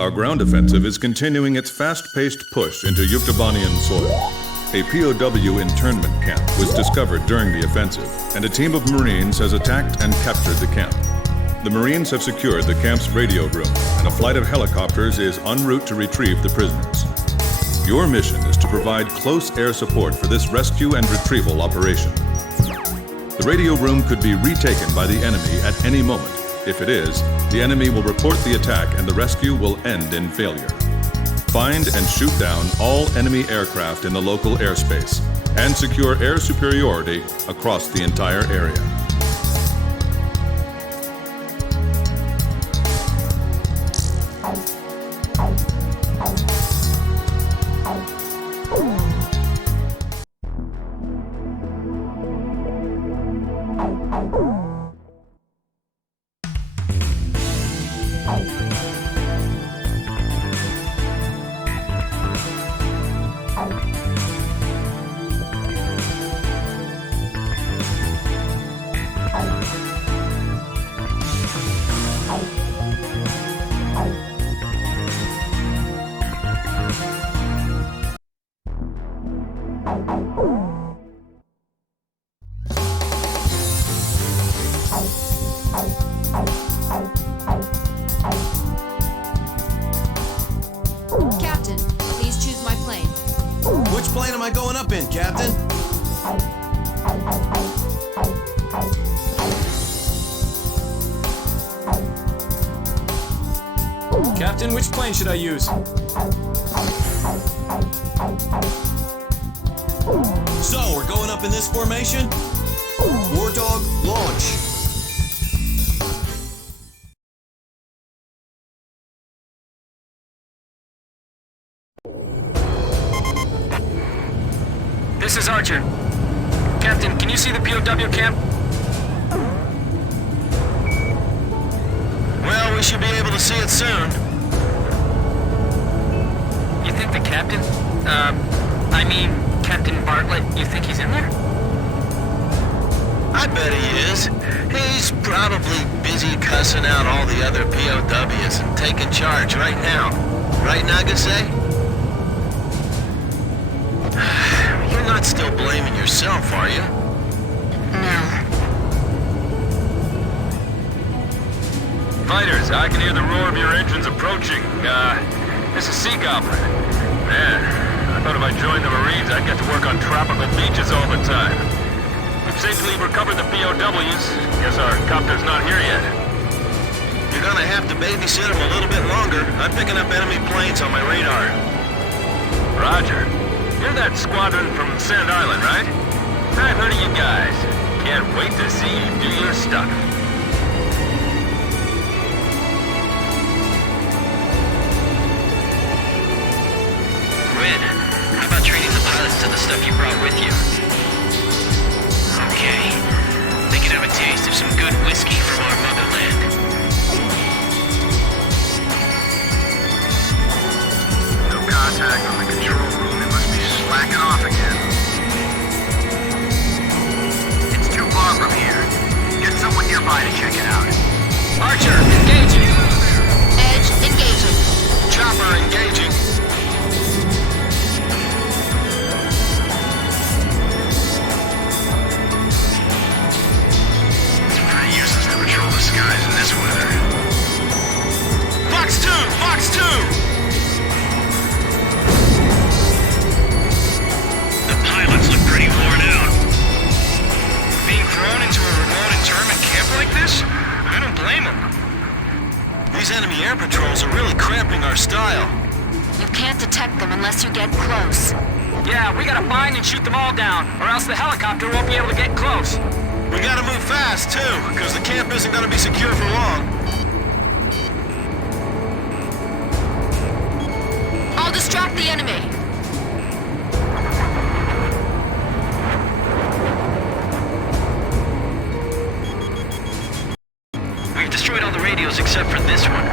Our ground offensive is continuing its fast-paced push into Yuktobanian soil. A POW internment camp was discovered during the offensive, and a team of Marines has attacked and captured the camp. The Marines have secured the camp's radio room, and a flight of helicopters is en route to retrieve the prisoners. Your mission is to provide close air support for this rescue and retrieval operation. The radio room could be retaken by the enemy at any moment. If it is, the enemy will report the attack and the rescue will end in failure. Find and shoot down all enemy aircraft in the local airspace and secure air superiority across the entire area. Captain, please choose my plane. Which plane am I going up in, Captain? Captain, which plane should I use? So, we're going up in this formation? War Dog, launch. This is Archer. Captain, can you see the POW camp? Well, we should be able to see it soon. You think the captain? Captain Bartlett, you think he's in there? I bet he is. He's probably busy cussing out all the other POWs and taking charge right now. Right, Nagase? You're not still blaming yourself, are you? No. Fighters, I can hear the roar of your engines approaching. This is Sea Goblin. Man, I thought if I joined the Marines, I'd get to work on tropical beaches all the time. We've safely recovered the POWs. Guess our copter's not here yet. You're gonna have to babysit him a little bit longer. I'm picking up enemy planes on my radar. Roger. You're that squadron from Sand Island, right? I've heard of you guys. Can't wait to see you do your stuff. Red, how about treating the pilots to the stuff you brought with you? Okay. They can have a taste of some good whiskey from our motherland. No contact on the control room. It must be slacking off again. It's too far from here. Get someone nearby to check it out. Archer, engaging! Edge, engaging. Chopper engaging. Pretty useless to patrol the skies in this weather. Fox 2! Fox 2! The pilots look pretty worn out. Being thrown into a remote internment camp like this? I don't blame them. These enemy air patrols are really cramping our style. You can't detect them unless you get close. Yeah, we gotta find and shoot them all down, or else the helicopter won't be able to get close. We gotta move fast, too, because the camp isn't gonna be secure for long. I'll distract the enemy. We've destroyed all the radios except for this one.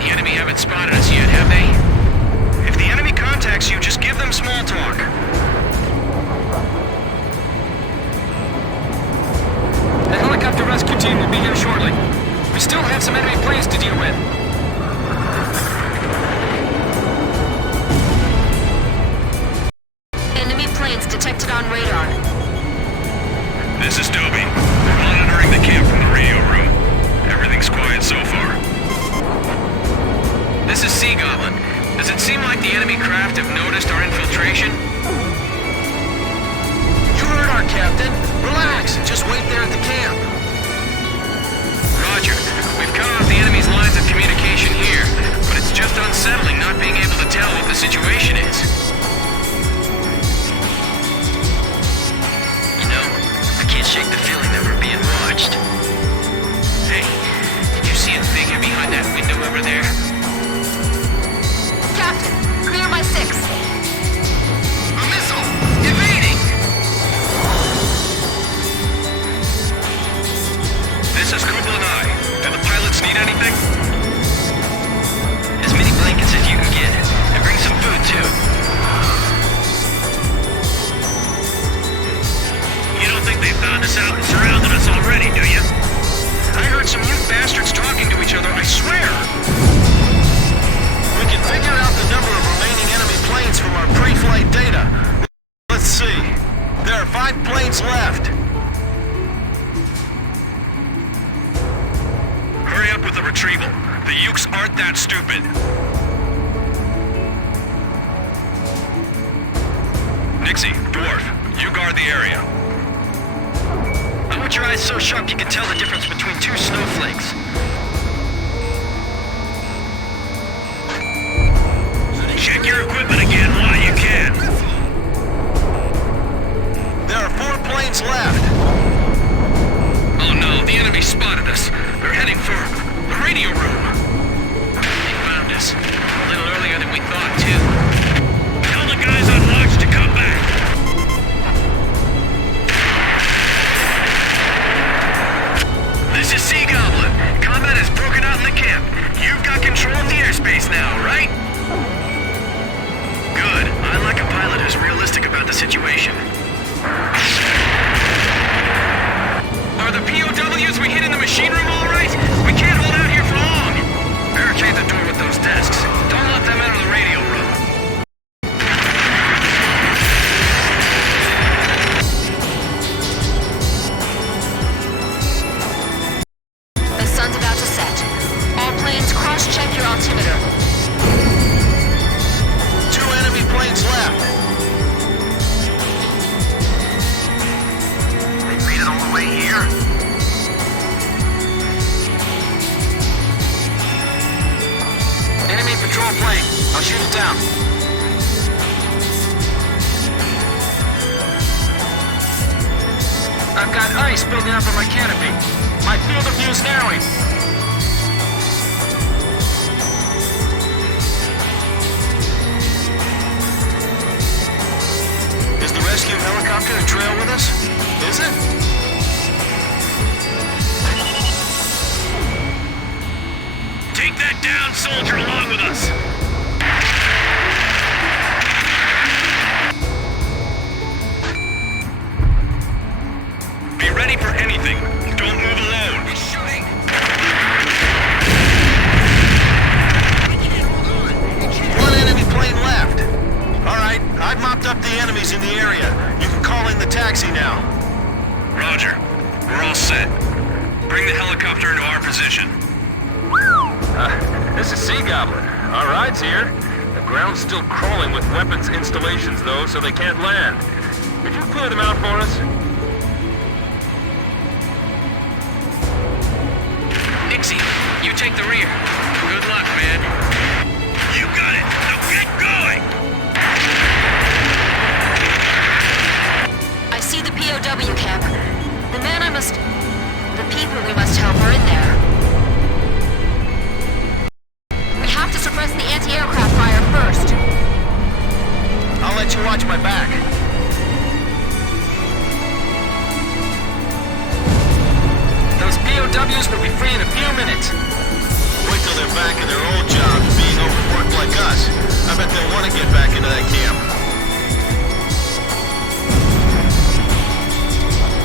The enemy haven't spotted us yet, have they? If the enemy contacts you, just give them small talk. The helicopter rescue team will be here shortly. We still have some enemy planes to deal with. planes detected on radar. This is Dobie. We're monitoring the camp from the radio room. Everything's quiet so far. This is Sea Goblin. Does it seem like the enemy craft have noticed our infiltration? You heard our captain. Relax. Just wait there at the camp. Roger. We've cut off the enemy's lines of communication here, but it's just unsettling not being able to tell what the situation is. You know, I can't shake the feeling that we're being watched. Hey, did you see a figure behind that window over there? Captain, clear my 6. A missile! Evading! This is Kubla and I. Do the pilots need anything? As many blankets as you can get. And bring some food, too. You don't think they found us out and surrounded us already, do you? I heard some you bastards talking to each other, I swear! We can figure out the number of remaining enemy planes from our pre-flight data. Let's see. There are 5 planes left. Hurry up with the retrieval. The Ukes aren't that stupid. Nixie, Dwarf, you guard the area. I want your eyes so sharp you can tell the difference between 2 snowflakes. Check your equipment again while you can. There are 4 planes left. Oh no, the enemy spotted us. They're heading for the radio room. They found us. A little earlier than we thought, too. Tell the guys on watch to come back. This is Sea Goblin. Combat has broken out in the camp. You've got control of the airspace now, right? Good. I like a pilot who's realistic about the situation. Are the POWs we hit in the machine room all right? We can't hold out here for long. Barricade the door with those desks. Don't let them enter the radio room. The sun's about to set. All planes cross-check your altimeter. 2 enemy planes left. They made it all the way here? Enemy patrol plane. I'll shoot it down. I've got ice building up on my canopy. My field of view's narrowing. Is the rescue helicopter to trail with us? Is it? Take that down soldier along with us. Be ready for anything. Don't move alone. He's shooting. One enemy plane left. All right, I've mopped up the enemies in the area. You can call in the taxi now. Roger. We're all set. Bring the helicopter into our position. This is Sea Goblin. Our ride's here. The ground's still crawling with weapons installations, though, so they can't land. Could you clear them out for us? Nixie, you take the rear. Good luck, man. You got it. Now get going! I see the POW camp. The people we must help are in there. We have to suppress the anti-aircraft fire first. I'll let you watch my back. Those POWs will be free in a few minutes. Wait till they're back in their old jobs, being overworked like us. I bet they'll want to get back into that camp.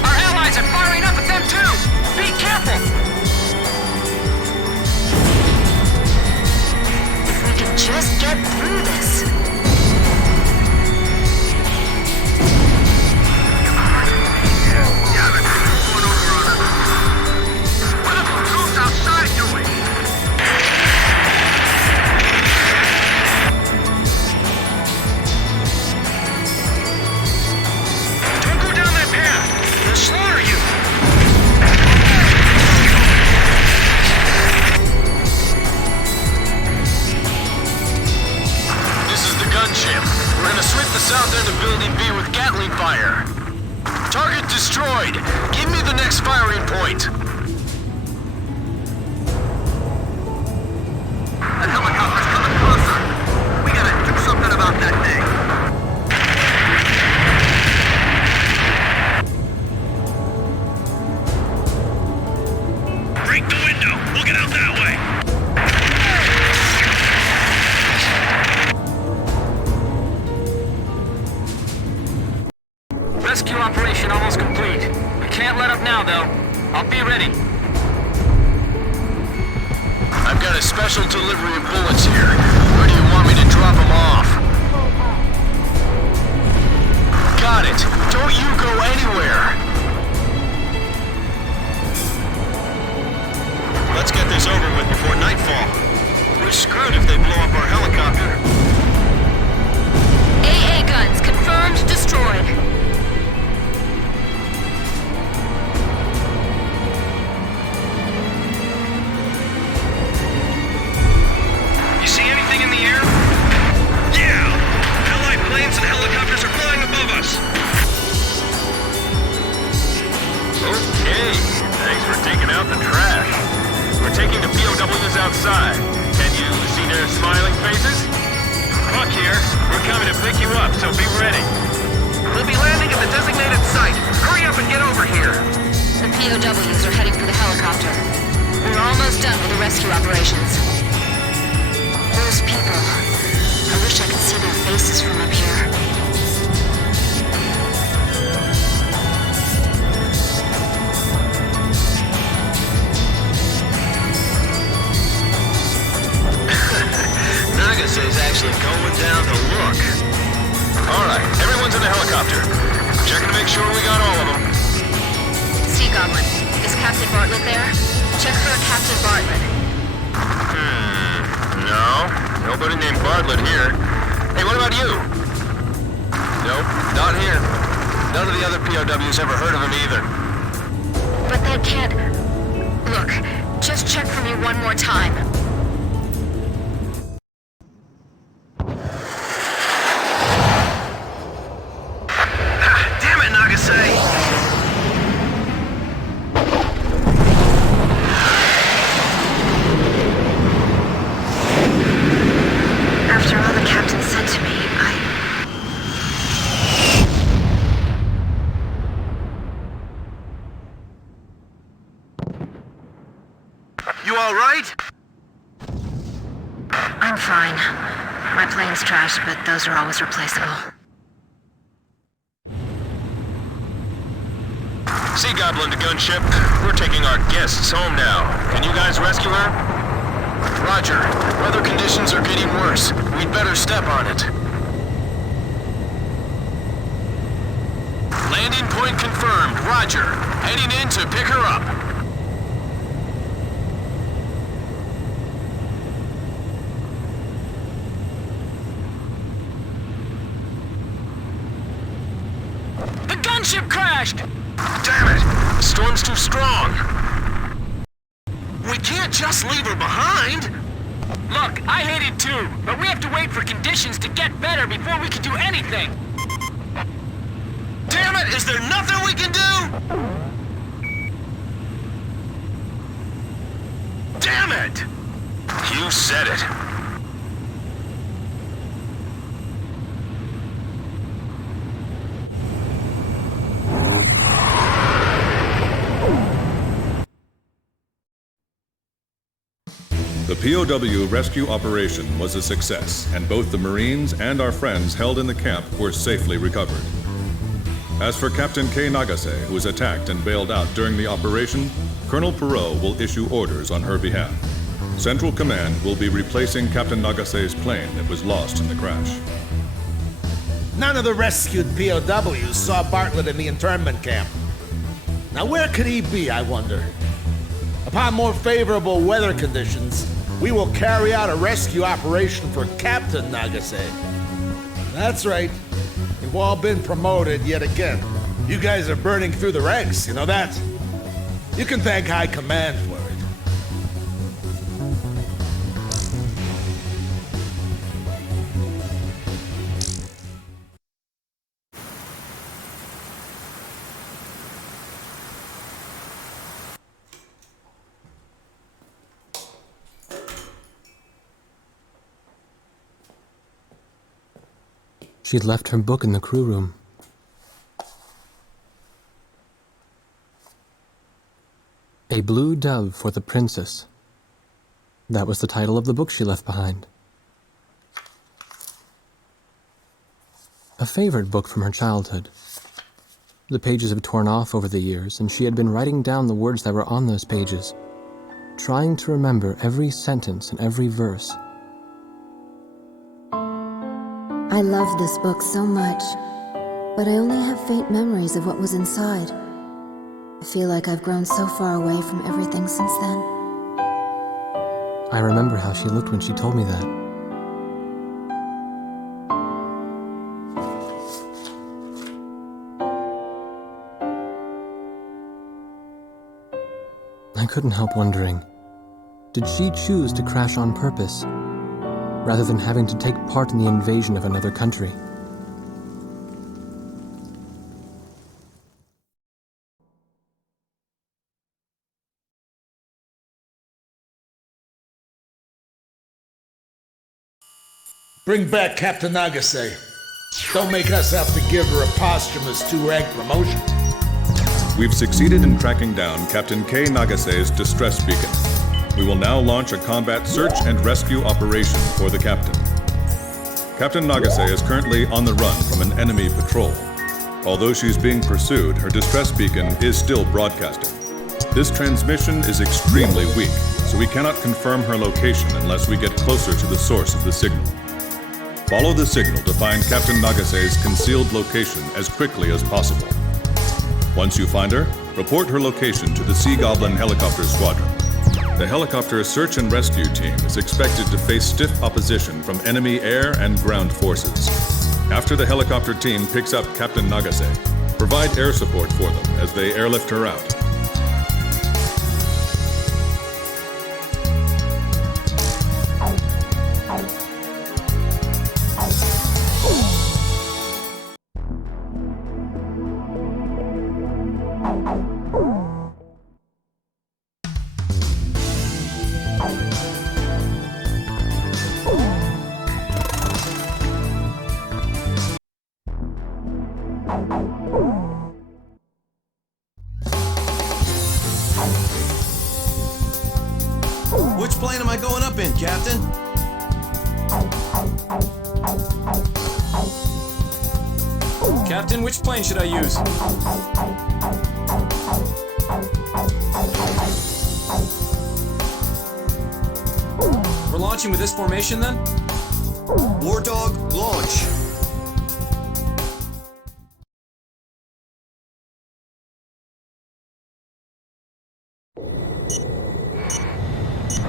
Our allies are firing up at them too! Be careful! If we can just get through this. Target destroyed. Give me the next firing point. That helicopter's coming closer. We gotta do something about that thing. Break the window. We'll get out that way. Rescue operation almost complete. We can't let up now, though. I'll be ready. I've got a special delivery of bullets here. Where do you want me to drop them off? Got it. Don't you go anywhere. Let's get this over with before nightfall. We're screwed if they blow up our helicopter. AA guns confirmed destroyed. You see anything in the air? Yeah! Allied planes and helicopters are flying above us. Okay, thanks for taking out the trash. We're taking the POWs outside. Can you see their smiling faces? Buck here. We're coming to pick you up, so be ready. We'll be landing at the designated site. Hurry up and get over here. The POWs are heading for the helicopter. We're almost done with the rescue operations. Those people. I wish I could see their faces from up here. Nagase's actually going down to look. Alright, everyone's in the helicopter. Checking to make sure we got all of them. Sea Goblin, is Captain Bartlett there? Check for a Captain Bartlett. No, nobody named Bartlett here. Hey, what about you? Nope, not here. None of the other POWs ever heard of him either. But that can't... Look, just check for me one more time. Damn it, Nagase! After all the captain said to me, You all right? I'm fine. My plane's trashed, but those are always replaceable. Sea Goblin to gunship. We're taking our guests home now. Can you guys rescue her? Roger. Weather conditions are getting worse. We'd better step on it. Landing point confirmed. Roger. Heading in to pick her up. The gunship crashed! Damn it! The storm's too strong. We can't just leave her behind. Look, I hate it too, but we have to wait for conditions to get better before we can do anything. Damn it! Is there nothing we can do? Damn it! You said it. The POW rescue operation was a success, and both the Marines and our friends held in the camp were safely recovered. As for Captain K. Nagase, who was attacked and bailed out during the operation, Colonel Perot will issue orders on her behalf. Central Command will be replacing Captain Nagase's plane that was lost in the crash. None of the rescued POWs saw Bartlett in the internment camp. Now where could he be, I wonder? Upon more favorable weather conditions, we will carry out a rescue operation for Captain Nagase. That's right. You've all been promoted yet again. You guys are burning through the ranks, you know that? You can thank High Command for it. She'd left her book in the crew room. A Blue Dove for the Princess. That was the title of the book she left behind. A favorite book from her childhood. The pages have torn off over the years, and she had been writing down the words that were on those pages, trying to remember every sentence and every verse. I loved this book so much, but I only have faint memories of what was inside. I feel like I've grown so far away from everything since then. I remember how she looked when she told me that. I couldn't help wondering, did she choose to crash on purpose, rather than having to take part in the invasion of another country? Bring back Captain Nagase. Don't make us have to give her a posthumous 2-rank promotion. We've succeeded in tracking down Captain K. Nagase's distress beacon. We will now launch a combat search and rescue operation for the captain. Captain Nagase is currently on the run from an enemy patrol. Although she's being pursued, her distress beacon is still broadcasting. This transmission is extremely weak, so we cannot confirm her location unless we get closer to the source of the signal. Follow the signal to find Captain Nagase's concealed location as quickly as possible. Once you find her, report her location to the Sea Goblin Helicopter Squadron. The helicopter search and rescue team is expected to face stiff opposition from enemy air and ground forces. After the helicopter team picks up Captain Nagase, provide air support for them as they airlift her out. Which plane am I going up in, Captain? Captain, which plane should I use? We're launching with this formation, then? War Dog, launch!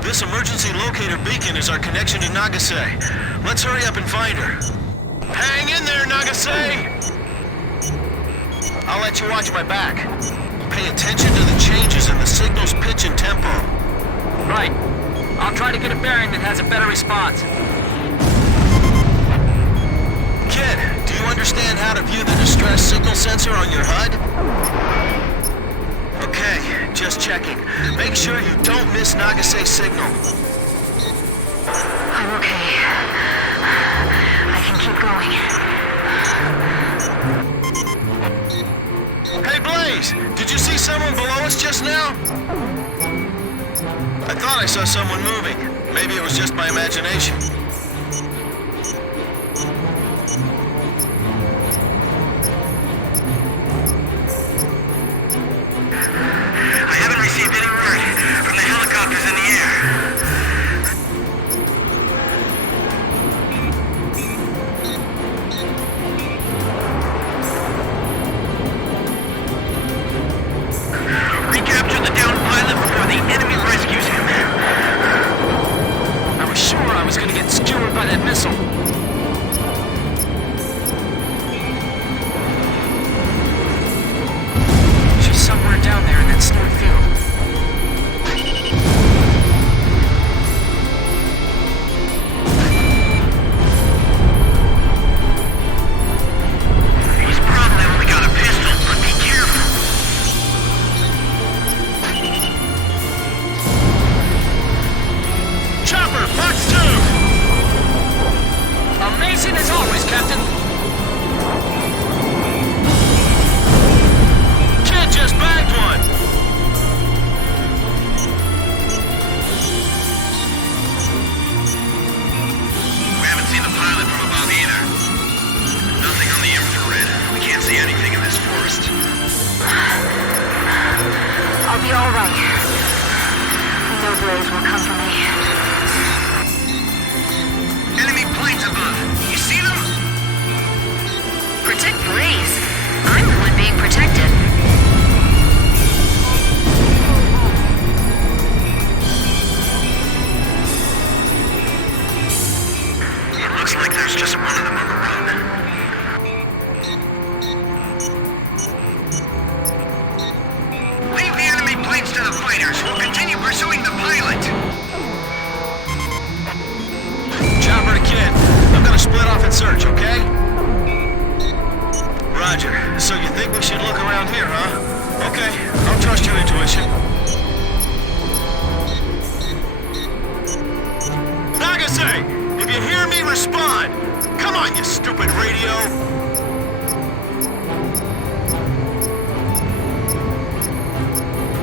This emergency locator beacon is our connection to Nagase. Let's hurry up and find her. Hang in there, Nagase! I'll let you watch my back. Pay attention to the changes in the signal's pitch and tempo. Right. I'll try to get a bearing that has a better response. Kid, do you understand how to view the distress signal sensor on your HUD? Okay, just checking. Make sure you don't miss Nagase's signal. I'm okay. I can keep going. Hey, Blaze! Did you see someone below us just now? I thought I saw someone moving. Maybe it was just my imagination. I haven't received any word from the helicopters in the air. Recapture the downed pilot before the enemy rescues him. I was sure I was gonna get skewered by that missile. She's somewhere down there in that snowy field. He's probably only got a pistol, but be careful. Chopper, Fox 2! Amazing as always, Captain. forest. I'll be all right. No Blaze will come for me. Enemy planes above. You see them? Protect Blaze? I'm the one being protected. It looks like there's just one of them on the run. Leave the enemy planes to the fighters. We'll continue pursuing the pilot. Chopper to Kid. I'm gonna split off and search, okay? Roger. So you think we should look around here, huh? Okay. I'll trust your intuition. Nagase! If you hear me, respond! Come on, you stupid radio!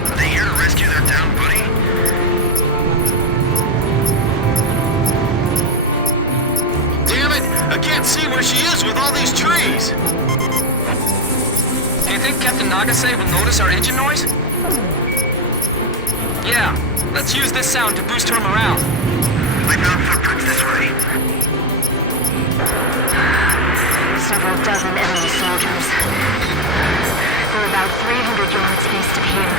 Are they here to rescue their downed buddy? Damn it! I can't see where she is with all these trees! Do you think Captain Nagase will notice our engine noise? Yeah, let's use this sound to boost her morale. I found footprints this way. Several dozen enemy soldiers. They're about 300 yards east of here.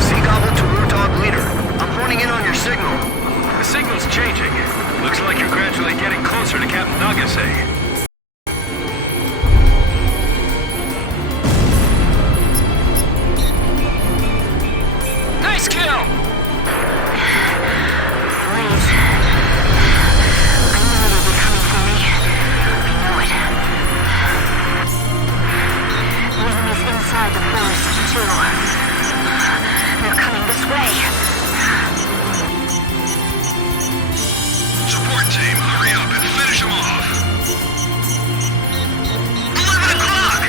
Sea Goblin to Warthog Leader. I'm honing in on your signal. The signal's changing. Looks like you're gradually getting closer to Captain Nagase. Nice kill! Please. I know they'll be coming for me. I know it. The enemy's inside the forest, too. They're coming this way. Support team, hurry up and finish them off. 11 o'clock!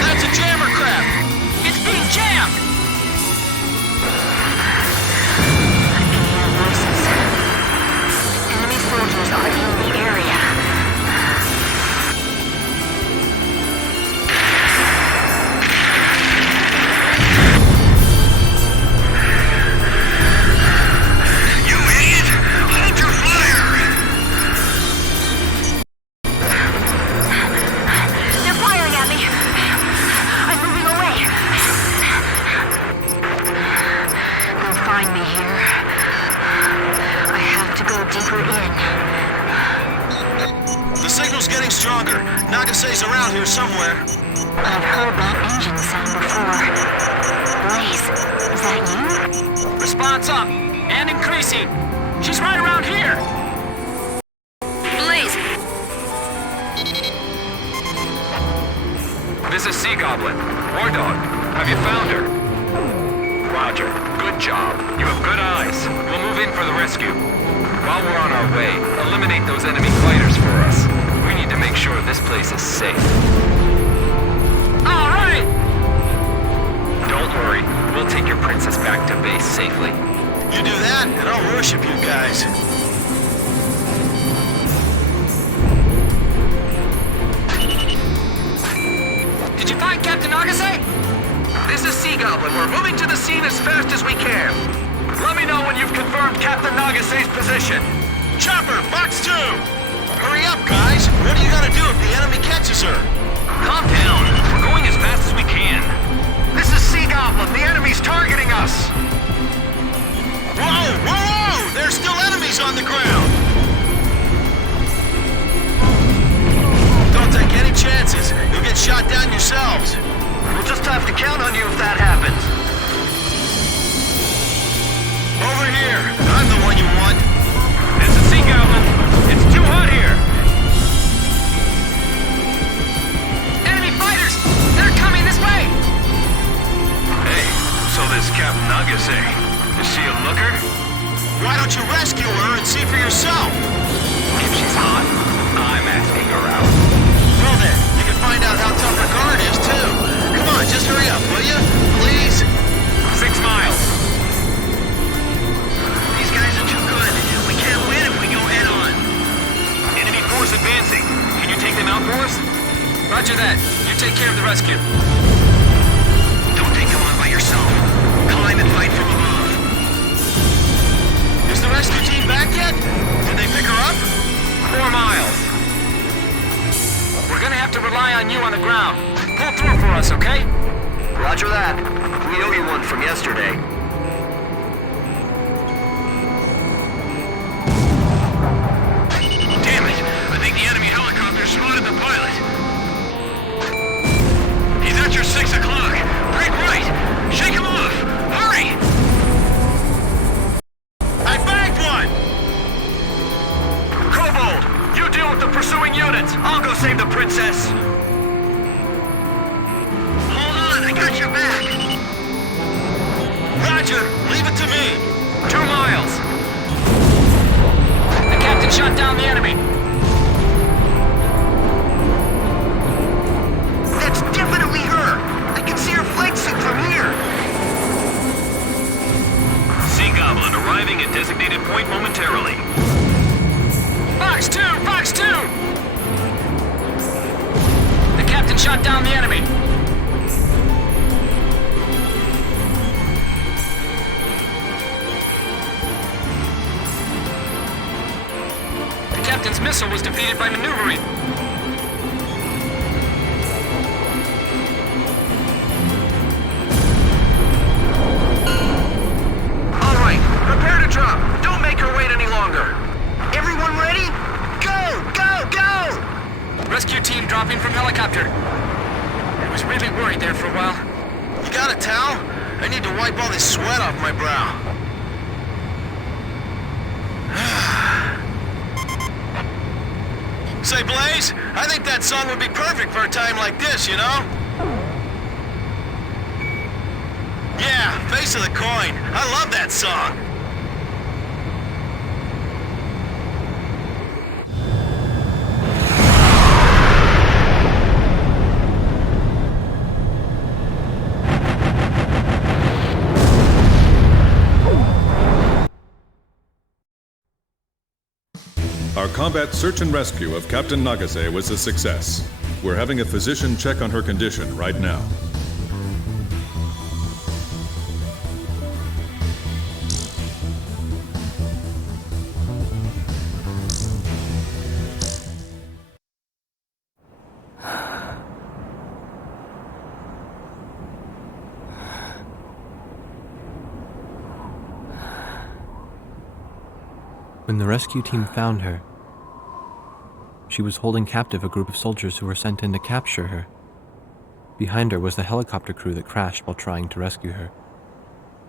That's a jammer crab! It's being jammed! I can hear voices. Enemy soldiers are in the area. You idiot! Hold your fire! They're firing at me. I'm moving away. They'll find me here. I have to go deeper in. The signal's getting stronger. Nagase's around here somewhere. I've heard that engine sound before. Blaze, is that you? Response up and increasing. She's right around here. Blaze! This is Sea Goblin. War Dog, have you found her? Roger. Good job. You have good eyes. We'll move in for the rescue. While we're on our way, eliminate those enemy fighters for us. We need to make sure this place is safe. All right! Don't worry. We'll take your princess back to base safely. You do that, and I'll worship you guys. Did you find Captain Nagase? This is Sea Goblin. We're moving to the scene as fast as we can. Let me know when you've confirmed Captain Nagase's position. Chopper, Box 2! Hurry up, guys! What are you gonna do if the enemy catches her? Calm down. We're going as fast as we can. This is Sea Goblin. The enemy's targeting us. Whoa! Whoa! There's still enemies on the ground! Don't take any chances. You'll get shot down yourselves. We'll just have to count on you if that happens. Over here. I'm the one you want. This is Sea Goblin. It's too hot here. Enemy fighters! They're coming this way! Hey, so this Captain Nagase, is she a looker? Why don't you rescue her and see for yourself? If she's hot, I'm asking her out. Well then, you can find out how tough her guard is too. Come on, just hurry up, will you? Please? 6 miles. These guys are too good. We can't win if we go head on. Enemy force advancing. Can you take them Force? Roger that. You take care of the rescue. Don't take them on by yourself. Climb and fight from above. Is the rescue team back yet? Did they pick her up? 4 miles. We're gonna have to rely on you on the ground. Pull through for us, okay? Roger that. We owe you one from yesterday. Damn it! I think the enemy helicopter spotted the pilot. He's at your 6 o'clock. Break right! Shake him off! Hurry! I bagged one! Kobold, you deal with the pursuing units. I'll go save the princess. Hold on, I got your back. Roger, leave it to me. 2 miles. The captain shot down the enemy. That's definitely her. I can see her flight suit from here. Sea Goblin arriving at designated point momentarily. Fox 2! Fox 2! The captain shot down the enemy. The captain's missile was defeated by maneuvering. All right, prepare to drop. Don't make her wait any longer. Everyone ready? Go, go, go! Rescue team dropping from helicopter. I was really worried there for a while. You got a towel? I need to wipe all this sweat off my brow. Say, Blaze, I think that song would be perfect for a time like this, you know? Yeah, Face of the Coin. I love that song. Our combat search and rescue of Captain Nagase was a success. We're having a physician check on her condition right now. When the rescue team found her, she was holding captive a group of soldiers who were sent in to capture her. Behind her was the helicopter crew that crashed while trying to rescue her.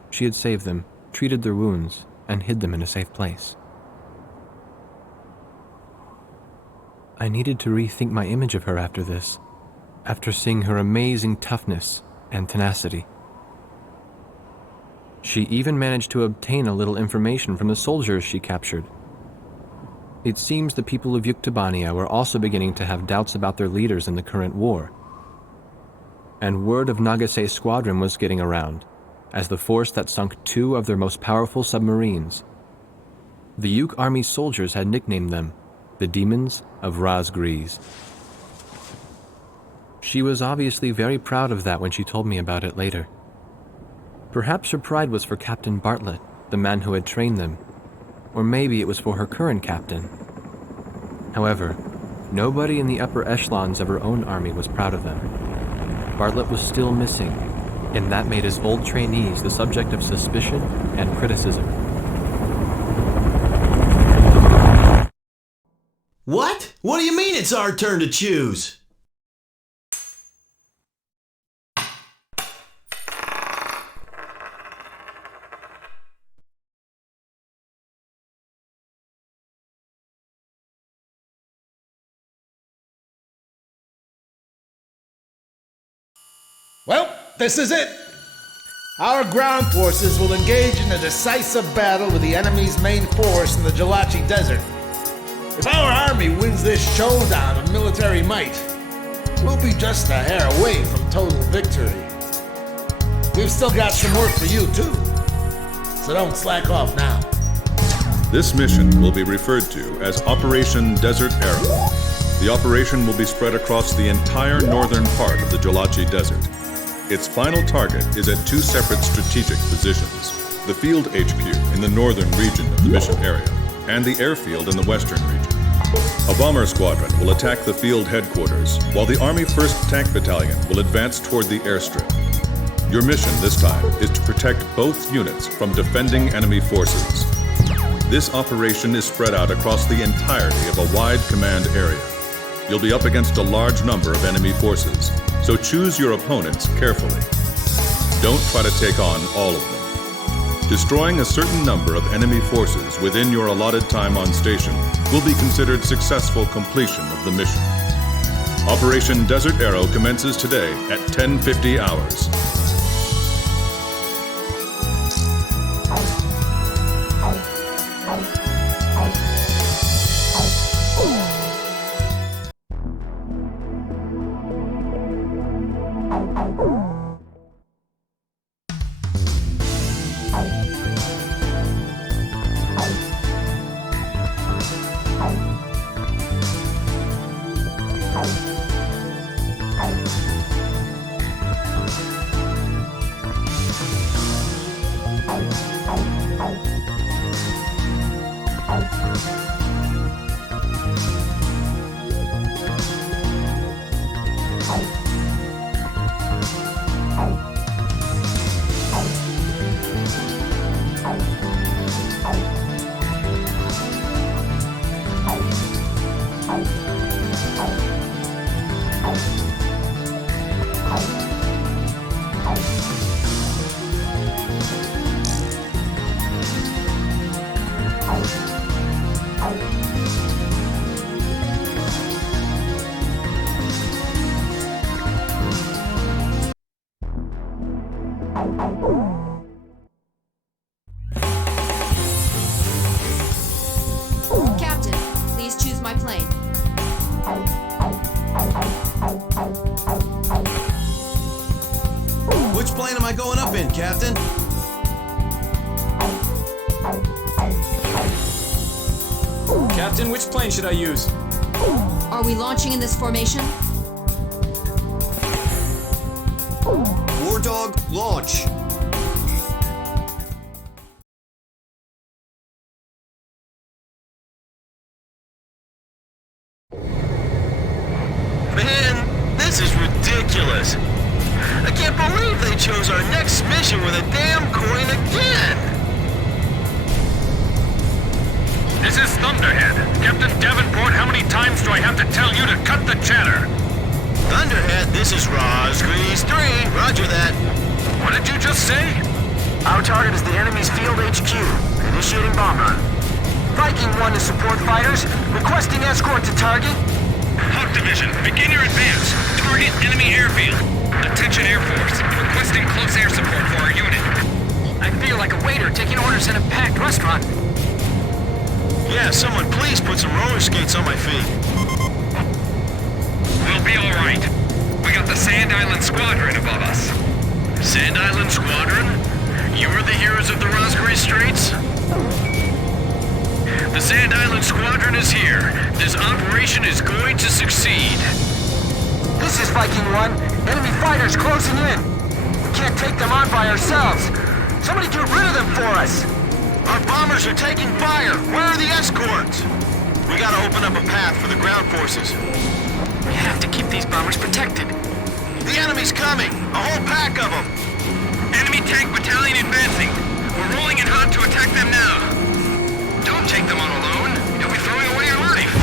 She had saved them, treated their wounds, and hid them in a safe place. I needed to rethink my image of her after this, after seeing her amazing toughness and tenacity. She even managed to obtain a little information from the soldiers she captured. It seems the people of Yuktobania were also beginning to have doubts about their leaders in the current war. And word of Nagase's squadron was getting around, as the force that sunk 2 of their most powerful submarines. The Yuk Army soldiers had nicknamed them the Demons of Razgriz. She was obviously very proud of that when she told me about it later. Perhaps her pride was for Captain Bartlett, the man who had trained them, or maybe it was for her current captain. However, nobody in the upper echelons of her own army was proud of them. Bartlett was still missing, and that made his old trainees the subject of suspicion and criticism. What? What do you mean it's our turn to choose? Well, this is it. Our ground forces will engage in a decisive battle with the enemy's main force in the Jalachi Desert. If our army wins this showdown of military might, we'll be just a hair away from total victory. We've still got some work for you, too. So don't slack off now. This mission will be referred to as Operation Desert Arrow. The operation will be spread across the entire northern part of the Jalachi Desert. Its final target is at two separate strategic positions: the field HQ in the northern region of the mission area, and the airfield in the western region. A bomber squadron will attack the field headquarters, while the Army 1st Tank Battalion will advance toward the airstrip. Your mission this time is to protect both units from defending enemy forces. This operation is spread out across the entirety of a wide command area. You'll be up against a large number of enemy forces, so choose your opponents carefully. Don't try to take on all of them. Destroying a certain number of enemy forces within your allotted time on station will be considered successful completion of the mission. Operation Desert Arrow commences today at 10:50 hours. Captain, please choose my plane. Which plane am I going up in, Captain? Captain, which plane should I use? Are we launching in this formation? War Dog, launch. Man, this is ridiculous. I can't believe they chose our next mission with a damn coin again. This is Thunderhead. Captain Davenport, how many times do I have to tell you to cut the chatter? Thunderhead, this is Razgriz 3. Roger that. What did you just say? Our target is the enemy's field HQ. Initiating bomb run. Viking 1 to support fighters. Requesting escort to target. Hawk Division, begin your advance. Target enemy airfield. Attention Air Force, requesting close air support for our unit. I feel like a waiter taking orders in a packed restaurant. Yeah, someone please put some roller skates on my feet. We'll be all right. We got the Sand Island Squadron above us. Sand Island Squadron? You were the heroes of the Razgriz Straits? The Sand Island Squadron is here. This operation is going to succeed. This is Viking 1. Enemy fighters closing in. We can't take them on by ourselves. Somebody get rid of them for us. Our bombers are taking fire. Where are the escorts? We gotta open up a path for the ground forces. We have to keep these bombers protected. The enemy's coming. A whole pack of them. Enemy tank battalion advancing. We're rolling in hot to attack them now. Don't take them on alone. You'll be throwing away your life.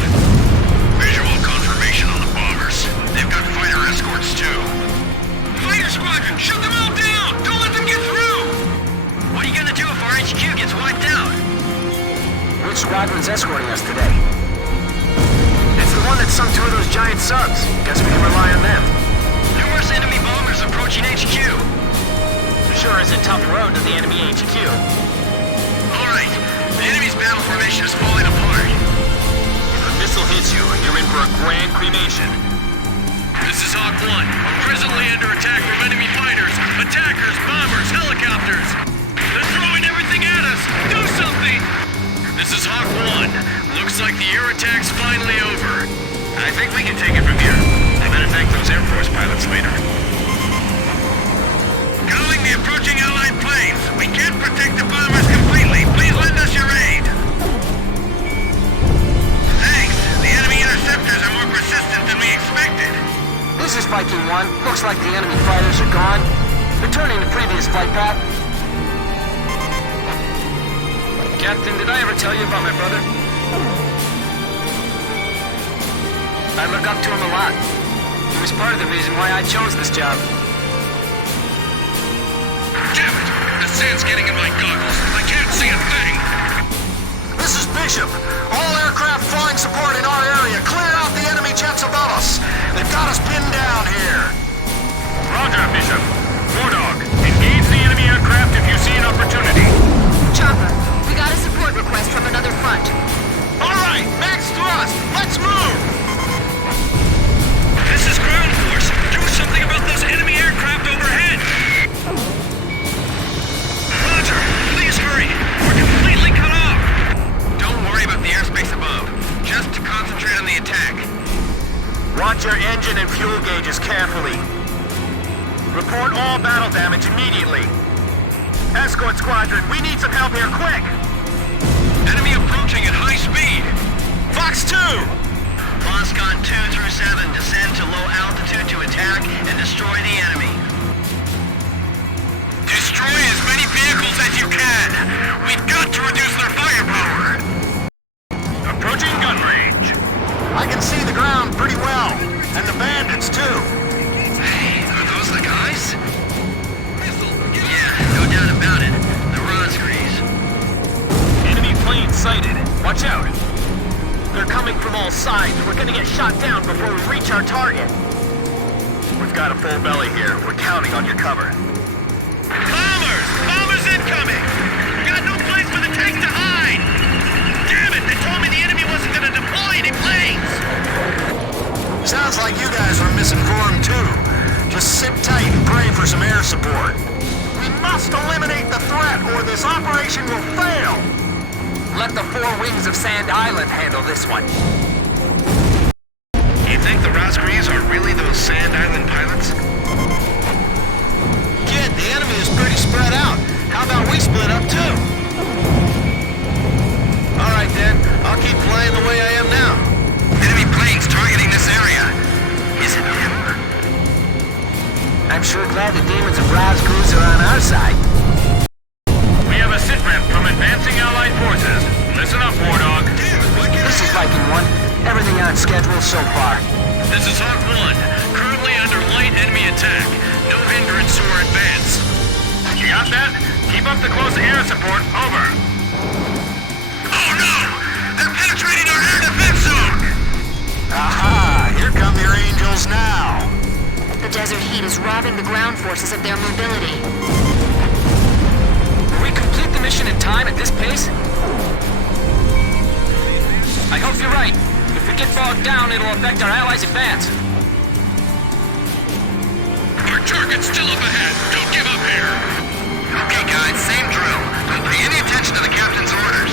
Visual confirmation on the bombers. They've got fighter escorts too. Fighter squadron, shoot them all down! Don't let them get through! What are you gonna do if our HQ gets wiped out? Which squadron's escorting us today? It's the one that sunk two of those giant subs. Guess we can rely on them. Numerous enemy bombers approaching HQ. Sure is a tough road to the enemy HQ. All right, the enemy's battle formation is falling apart. If a missile hits you, you're in for a grand cremation. This is Hawk 1. We're presently under attack from enemy fighters, attackers, bombers, helicopters. They're throwing everything at us. Do something! This is Hawk 1. Looks like the air attack's finally over. I think we can take it from here. I better thank those Air Force pilots later. Calling the approaching Allied planes. We can't protect the bombers completely. Please lend us your aid. Thanks. The enemy interceptors are more persistent than we expected. This is Viking 1. Looks like the enemy fighters are gone. Returning to previous flight path. Captain, did I ever tell you about my brother? I look up to him a lot. He was part of the reason why I chose this job. Damn it! The sand's getting in my goggles. I can't see a thing. This is Bishop. All aircraft flying support in our area. Clear out the enemy jets above us. They've got us pinned down here. Roger, Bishop. Wardog, engage the enemy aircraft if you see an opportunity. Chopper, we got a support request from another front. All right, max thrust. Let's move. This is ground force. Do something about those enemy aircraft overhead. Roger, please hurry. We're completely cut off. Don't worry about the airspace above. Just concentrate on the attack. Watch your engine and fuel gauges carefully. Report all battle damage immediately. Escort squadron, we need some help here, quick! Enemy approaching at high speed. Fox 2! Moscon 2 through 7, descend to low altitude to attack and destroy the enemy. Destroy as many vehicles as you can. We've got to reduce their firepower. Approaching gun range. I can see the ground pretty well, and the bandits too. Hey, are those the guys? Yeah, no doubt about it. The Razgriz. Enemy plane sighted. Watch out. They're coming from all sides. We're gonna get shot down before we reach our target. We've got a full belly here. We're counting on your cover. Bombers! Bombers incoming! We got no place for the tanks to hide! Damn it! They told me the enemy wasn't gonna deploy any planes! Sounds like you guys were misinformed too. Just sit tight and pray for some air support. We must eliminate the threat or this operation will fail! Let the 4 wings of Sand Island handle this one. You think the Razgriz are really those Sand Island pilots? Kid, the enemy is pretty spread out. How about we split up too? All right then, I'll keep flying the way I am now. Enemy planes targeting this area. Is it him? I'm sure glad the demons of Razgriz are on our side. We have a sitrep from advancing Allied forces. Listen up, Wardog. This is Viking 1. Everything on schedule so far. This is Hawk 1. Currently under light enemy attack. No hindrance to our advance. You got that? Keep up the close air support. Over. Oh no! They're penetrating our air defense zone! Aha! Here come your angels now. The desert heat is robbing the ground forces of their mobility. Will we complete the mission in time at this pace? I hope you're right. If we get bogged down, it'll affect our allies' advance. Our target's still up ahead. Don't give up here. Okay, guys, same drill. Don't pay any attention to the captain's orders.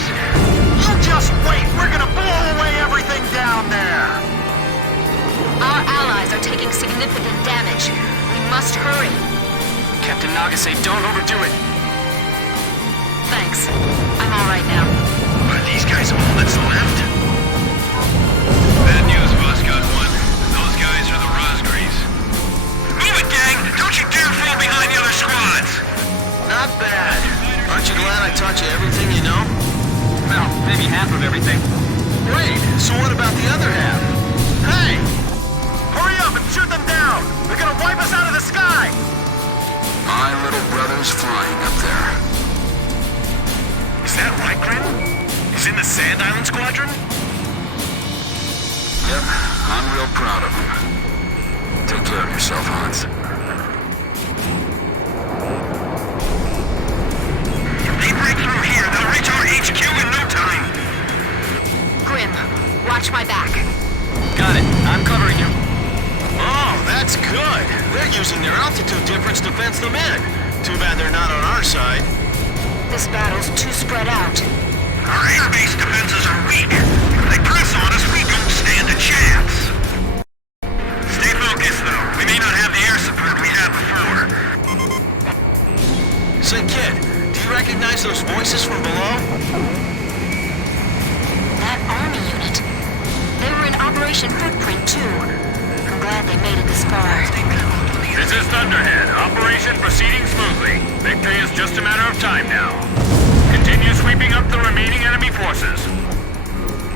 You just wait. We're gonna blow away everything down there. Our allies are taking significant damage. We must hurry. Captain Nagase, don't overdo it. Thanks. I'm all right now. Are these guys all that's left? Bad news, Moscon 1. Those guys are the Razgriz. Move it, gang! Don't you dare fall behind the other squads! Not bad. Aren't you glad I taught you everything you know? Well, maybe half of everything. Wait, so what about the other half? Hey! Hurry up and shoot them down! They're gonna wipe us out of the sky! My little brother's flying up there. Is that right, Grin? He's in the Sand Island Squadron? Yep, I'm real proud of him. Take care of yourself, Hans. If they break through here, they'll reach our HQ in no time. Grim, watch my back. Got it. I'm covering you. Oh, that's good. They're using their altitude difference to fence them in. Too bad they're not on our side. This battle's too spread out. Our air-based defenses are weak. If they press on us, we don't stand a chance. recognize those voices from below? That army unit. They were in Operation Footprint, too. I'm glad they made it this far. This is Thunderhead. Operation proceeding smoothly. Victory is just a matter of time now. Continue sweeping up the remaining enemy forces.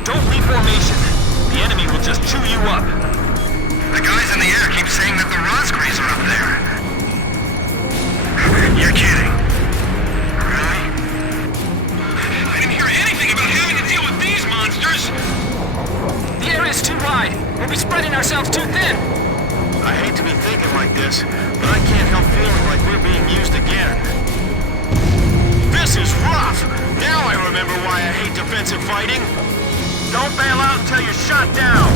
Don't leave formation. The enemy will just chew you up. The guys in the air keep saying that the Razgriz are up there. You're kidding. Really? I didn't hear anything about having to deal with these monsters! The area's too wide. We'll be spreading ourselves too thin. I hate to be thinking like this, but I can't help feeling like we're being used again. This is rough! Now I remember why I hate defensive fighting. Don't bail out until you're shot down.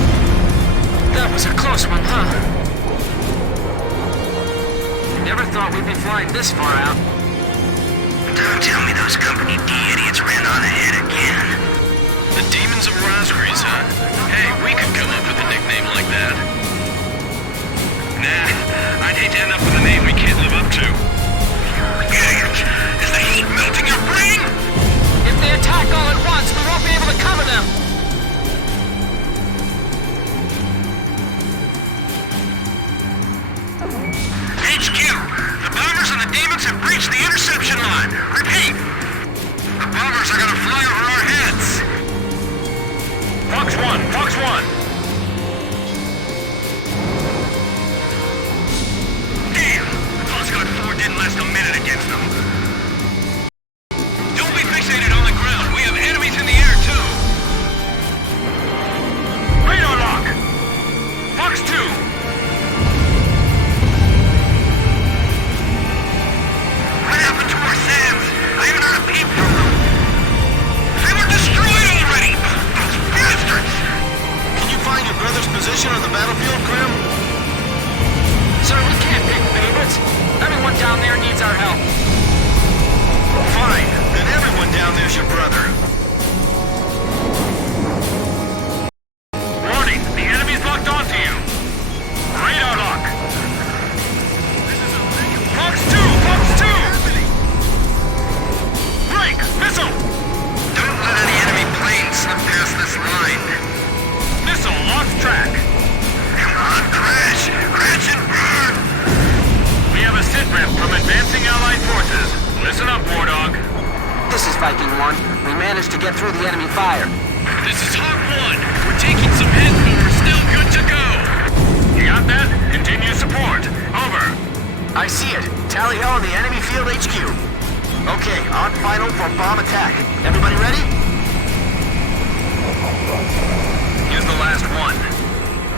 That was a close one, huh? Never thought we'd be flying this far out. Don't tell me those Company D idiots ran on ahead again. The Demons of Razgriz, huh? Hey, we could come up with a nickname like that. Nah, I'd hate to end up with a name we can't live up to. Is the heat melting your brain? If they attack all at once, we won't be able to cover them. HQ, the bombers and the demons have breached the interception line. Repeat, the bombers are gonna fly over our heads. Fox 1, Fox 1. Damn, Foxcott 4 didn't last a minute against them. Don't be fixated on the ground. We have enemies in the air, too. Radar lock. Fox 2. What happened to our SAMs? I haven't heard a peep from them. They were destroyed already! Those bastards! Can you find your brother's position on the battlefield, Grim? Sir, we can't pick favorites. Everyone down there needs our help. Fine, then everyone down there's your brother. Warning, the enemy's locked onto you. Radar lock. Fox 2, Fox 2. Break, missile. Don't let any enemy planes slip past this line. Missile lost track. Come on, crash! Crash and burn! We have a sitrep from advancing Allied forces. Listen up, War Dog. This is Viking 1. We managed to get through the enemy fire. This is Hawk 1. We're taking some hits, but we're still good to go. You got that? Continue support. Over. I see it. Tally ho on the enemy field HQ. Okay, on final for bomb attack. Everybody ready? Here's the last one.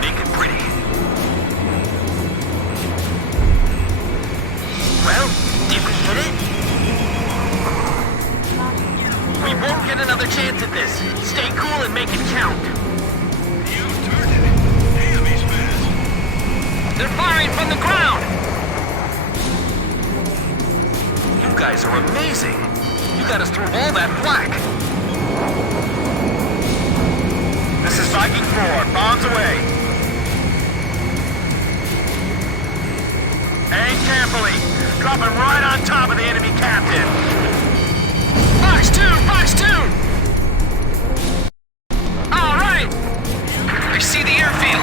Make it pretty. Well, did we hit it? We won't get another chance at this. Stay cool and make it count. You turned it. Damn, he's fast. They're firing from the ground! You guys are amazing. You got us through all that flak. This is Viking 4. Bombs away. Aim carefully. Dropping right on top of the enemy captain. Fox 2! Fox 2! All right! I see the airfield.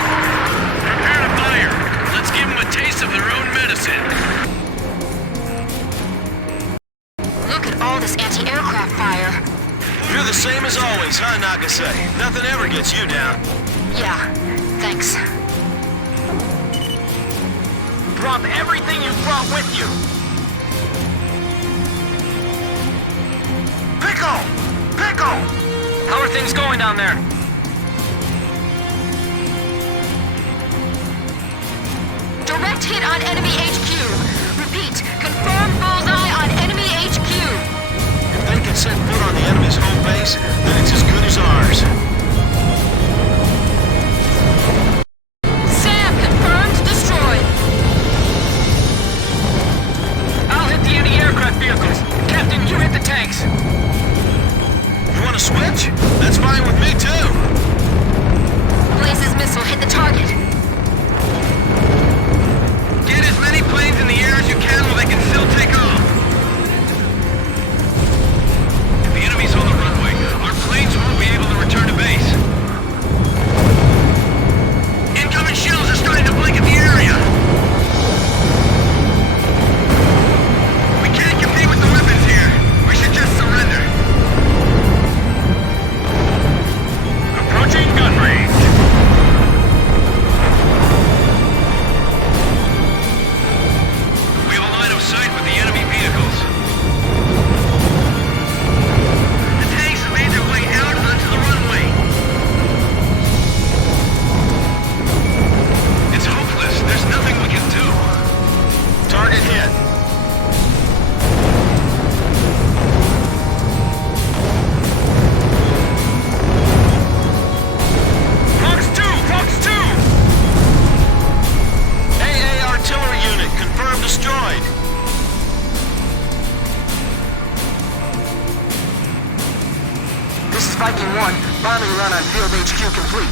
Prepare to fire. Let's give them a taste of their own medicine. Look at all this anti-aircraft fire. You're the same as always, huh, Nagase? Nothing ever gets you down. Yeah, thanks. Drop everything you brought with you. Pickle! Pickle! How are things going down there? Direct hit on enemy HQ. Repeat, confirm bullseye on enemy HQ. If they can set foot on the enemy's home base, then it's as good as ours. SAM confirmed destroyed. I'll hit the anti-aircraft vehicles. Captain, you hit the tanks. You want to switch? That's fine with me, too. Blaze's missile hit the target. Get as many planes in the air as you can while they can still take off. Harmony run on Field HQ complete.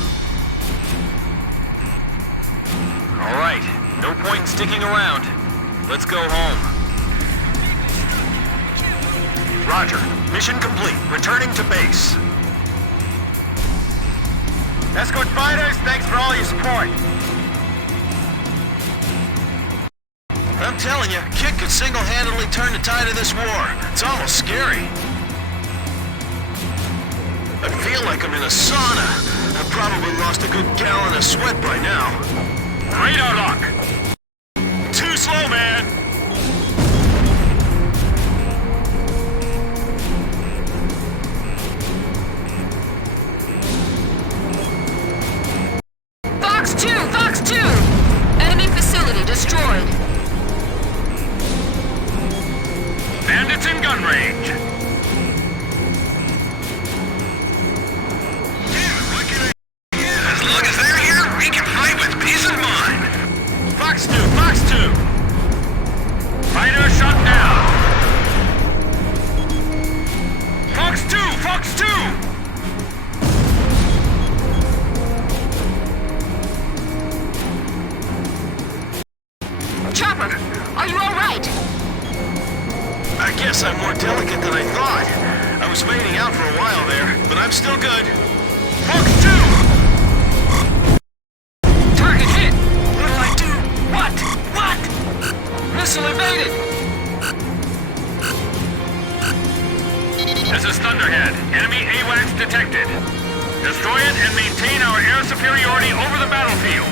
All right, no point in sticking around. Let's go home. Roger. Mission complete. Returning to base. Escort fighters, thanks for all your support. I'm telling you, Kit could single-handedly turn the tide of this war. It's almost scary. I feel like I'm in a sauna. I've probably lost a good gallon of sweat by now. Radar lock! Too slow, man! Fox 2! Fox 2! Enemy facility destroyed. Bandits in gun range. As long as they're here, we can fight with peace of mind. Fox 2! Fox 2! Fighter shot down. Fox 2! Fox 2! Chopper, are you all right? I guess I'm more delicate than I thought. I was fading out for a while there, but I'm still good. Fox 2! Target hit! What'll I do? What? What? Missile evaded! This is Thunderhead. Enemy AWACS detected. Destroy it and maintain our air superiority over the battlefield.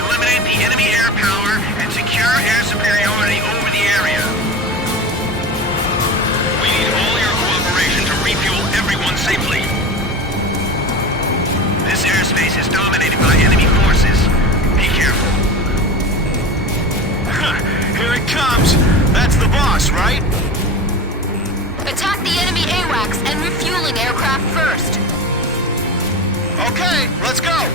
Eliminate the enemy air power and secure air superiority over the area. We need all your cooperation to refuel everyone safely. This airspace is dominated by enemy forces. Be careful. Here it comes. That's the boss, right? Attack the enemy AWACS and refueling aircraft first. Okay, let's go.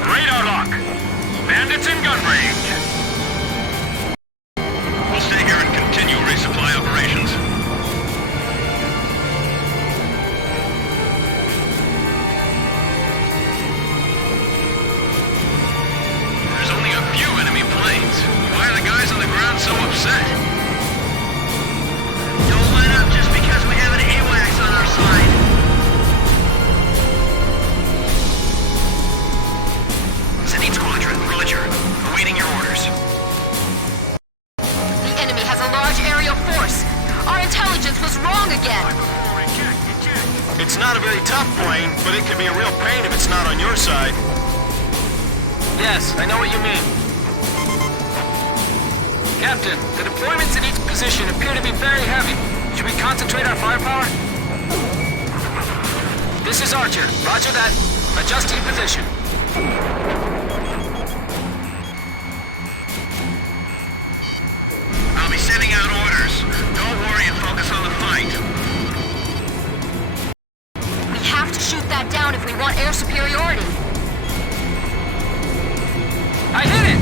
Radar lock. Bandits in gun range. We'll stay here and continue resupply operations. There's only a few enemy planes. Why are the guys on the ground so upset? Don't let up just because we have an AWACS on our side. Zenith Squadron, roger. Awaiting your orders. The enemy has a large aerial force. Our intelligence was wrong again. It's not a very tough plane, but it can be a real pain if it's not on your side. Yes, I know what you mean. Captain, the deployments in each position appear to be very heavy. Should we concentrate our firepower? This is Archer. Roger that. Adjusting position. I'll be sending out orders. Don't worry and focus on the fight. We have to shoot that down if we want air superiority. I hit it!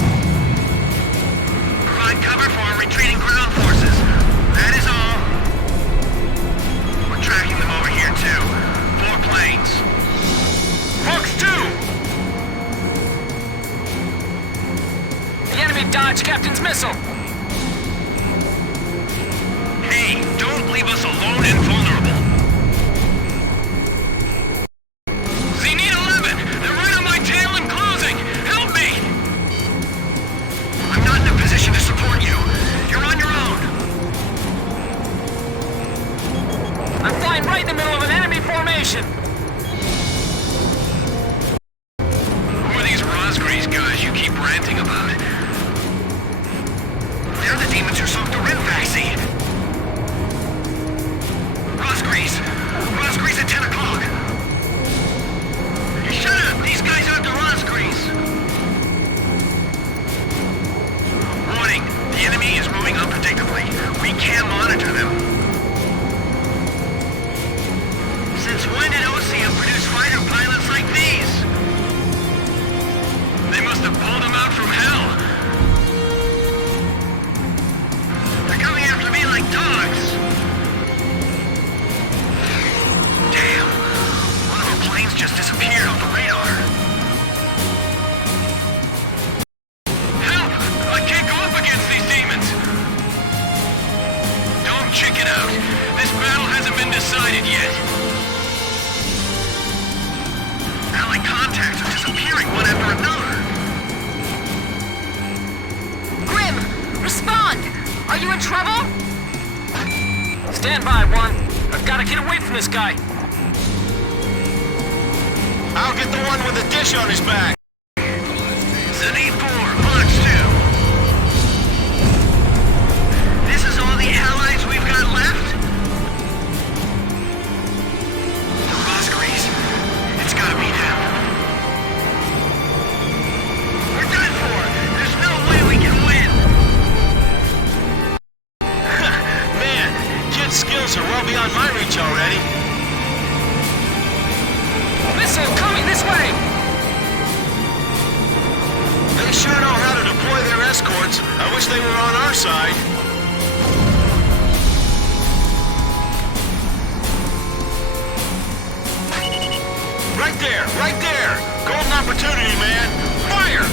Provide cover for our retreating ground forces. That is all. We're tracking them over here too. 4 planes. Fox 2! The enemy dodged Captain's missile. Hey, don't leave us alone and vulnerable. Zenith 11! They're right on my tail and closing! Help me! I'm not in a position to support you. You're on your own. I'm flying right in the middle of an enemy formation. Who are these Razgriz guys you keep ranting about? They're the demons who soaked the Rin vaccine. Razgriz! Razgriz at 10 o'clock! Shut up! These guys aren't the Razgriz! Warning! The enemy is moving unpredictably. We can't monitor them. Since when did Osea produce fighter pilots like these? They must have pulled them out from hell. I've got to get away from this guy. I'll get the one with the dish on his back. Zenith 4, Fox 2. This is all the allies we've got left? The Razgriz. It's gotta be them. We're done for. There's no way we can win. Man, Kid's skills are well beyond my reach already. Missile coming this way! They sure know how to deploy their escorts. I wish they were on our side. Right there! Right there! Golden opportunity, man! Fire!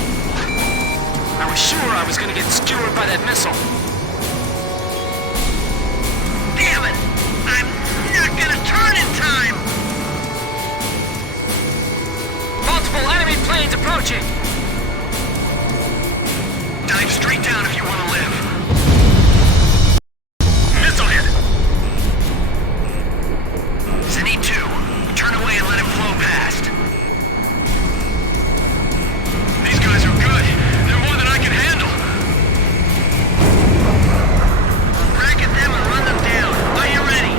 I was sure I was gonna get skewered by that missile. Damn it! I'm not gonna turn in time! Multiple enemy planes approaching! Dive straight down if you want to live. Missile hit! Zenith 2, turn away and let him flow past. These guys are good. They're more than I can handle. Racket them and run them down. Are you ready?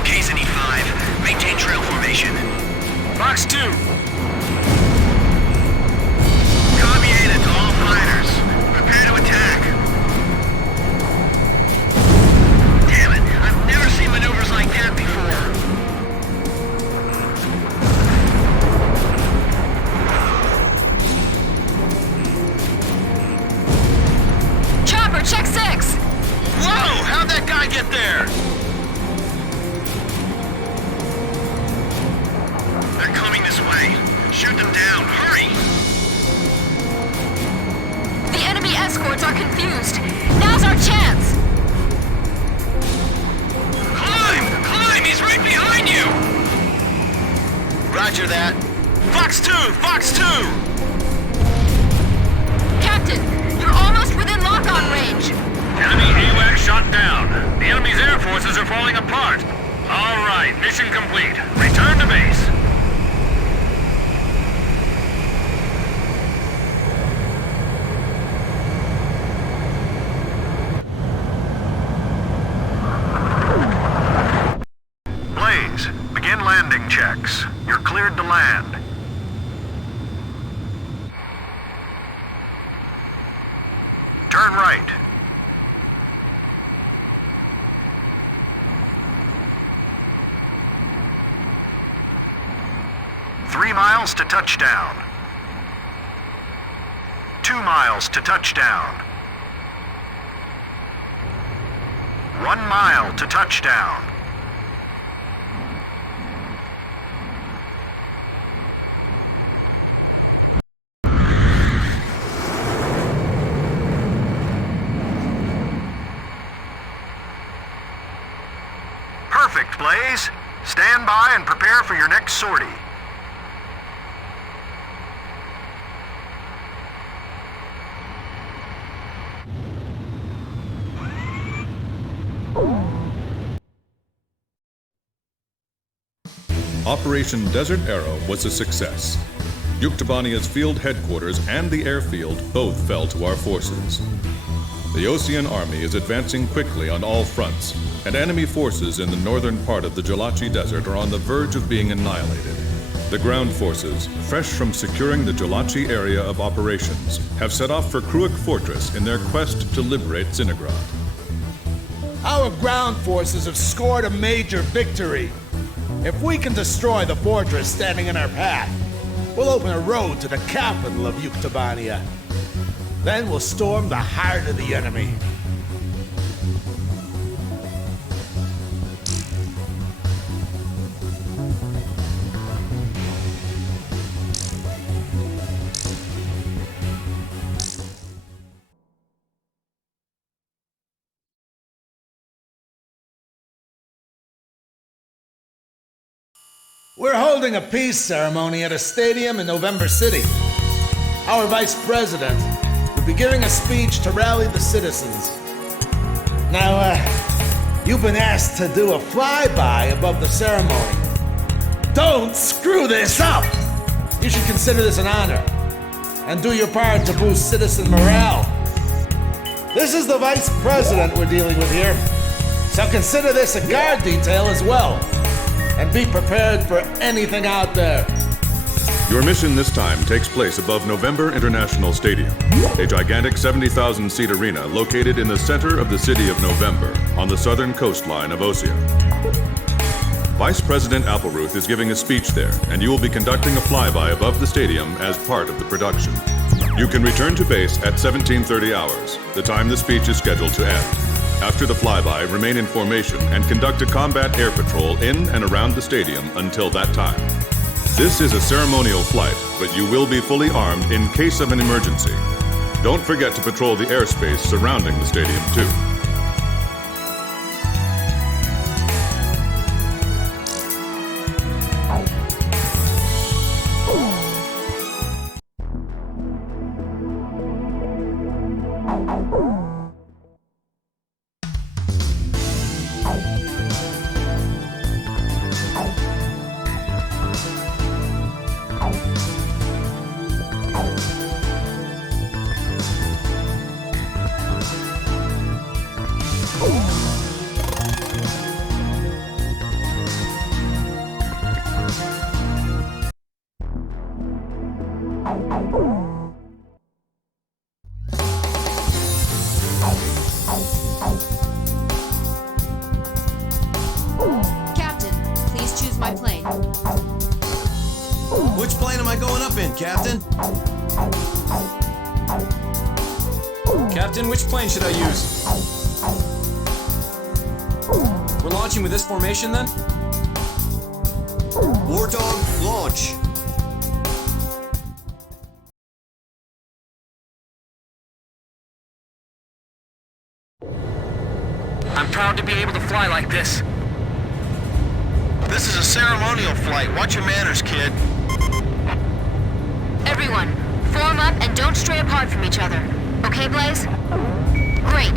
Okay, Zenith 5. Maintain trail formation. Fox 2! Communicated to all fighters. Prepare to attack. Damn it! I've never seen maneuvers like that before. Chopper, check 6! Whoa! How'd that guy get there? They're coming this way. Shoot them down. Hurry! The enemy escorts are confused. Now's our chance! Climb! Climb! He's right behind you! Roger that. Fox 2! Fox 2! Captain, you're almost within lock-on range. Enemy AWAC shot down. The enemy's air forces are falling apart. All right, mission complete. Return to base. Blaze, begin landing checks. You're cleared to land. Turn right. Three miles to touchdown. 2 miles to touchdown. 1 mile to touchdown. Perfect, Blaze. Stand by and prepare for your next sortie. Operation Desert Arrow was a success. Yuktobania's field headquarters and the airfield both fell to our forces. The Osean Army is advancing quickly on all fronts, and enemy forces in the northern part of the Jalachi Desert are on the verge of being annihilated. The ground forces, fresh from securing the Jalachi area of operations, have set off for Kruik Fortress in their quest to liberate Zinigrad. Our ground forces have scored a major victory. If we can destroy the fortress standing in our path, we'll open a road to the capital of Yuktobania. Then we'll storm the heart of the enemy. We're holding a peace ceremony at a stadium in November City. Our vice president, the will be giving a speech to rally the citizens. Now, you've been asked to do a flyby above the ceremony. Don't screw this up! You should consider this an honor, and do your part to boost citizen morale. This is the Vice President we're dealing with here, so consider this a guard detail as well, and be prepared for anything out there. Your mission this time takes place above November International Stadium, a gigantic 70,000-seat arena located in the center of the city of November on the southern coastline of Osea. Vice President Appleruth is giving a speech there, and you will be conducting a flyby above the stadium as part of the production. You can return to base at 17:30 hours, the time the speech is scheduled to end. After the flyby, remain in formation and conduct a combat air patrol in and around the stadium until that time. This is a ceremonial flight, but you will be fully armed in case of an emergency. Don't forget to patrol the airspace surrounding the stadium, too. Captain, please choose my plane. Which plane am I going up in, Captain? Captain, which plane should I use? We're launching with this formation then? War Dog, launch. I'm proud to be able to fly like this. This is a ceremonial flight. Watch your manners, kid. Everyone, form up and don't stray apart from each other. Okay, Blaze? Great.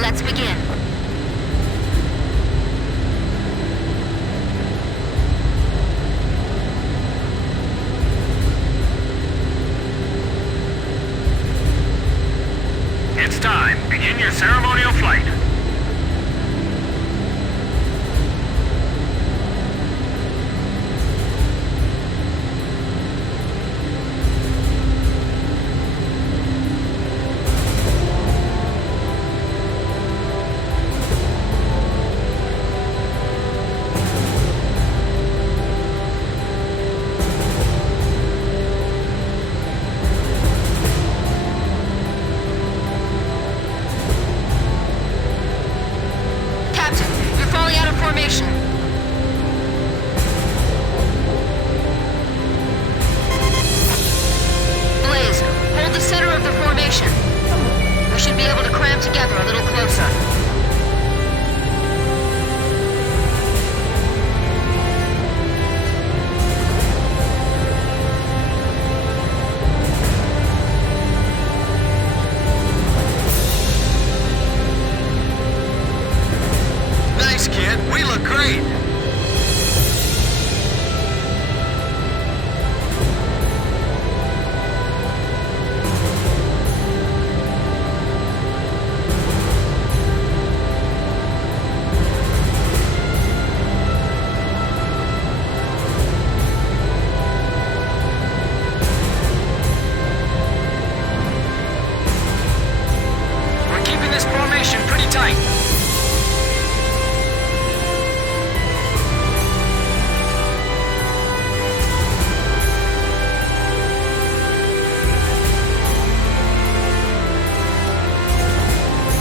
Let's begin. It's time. Begin your ceremonial flight. Formation. Blaze, hold the center of the formation. We should be able to cram together a little closer. Nice, kid. We look great. We're keeping this formation pretty tight.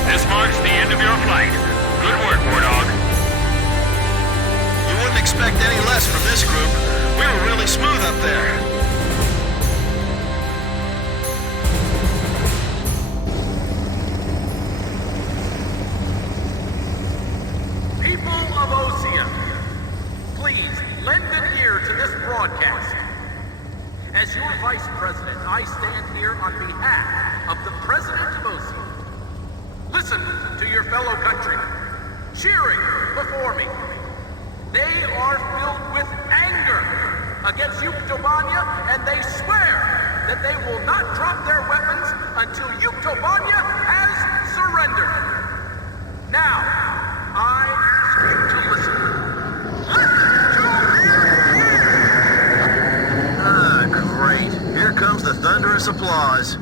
This marks the end of your flight. Good work, War Dog. You wouldn't expect any less from this group. We were really smooth up there. People of Osea, please lend an ear to this broadcast. As your Vice President, I stand here on behalf of the President your fellow countrymen, cheering before me. They are filled with anger against Yuktobania, and they swear that they will not drop their weapons until Yuktobania has surrendered. Now, I ask you to listen. Great. Here comes the thunderous applause.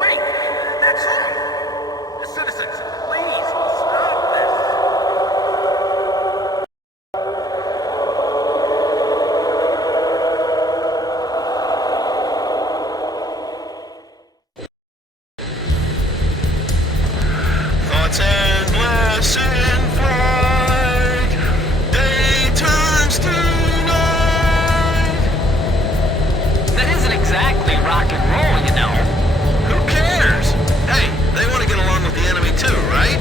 Wait! That's all! Citizens, please, stop this! Thoughts and blessing flight. Day turns to night. That isn't exactly rock and roll, you know. Who cares? Hey, they want to get along with the enemy too, right?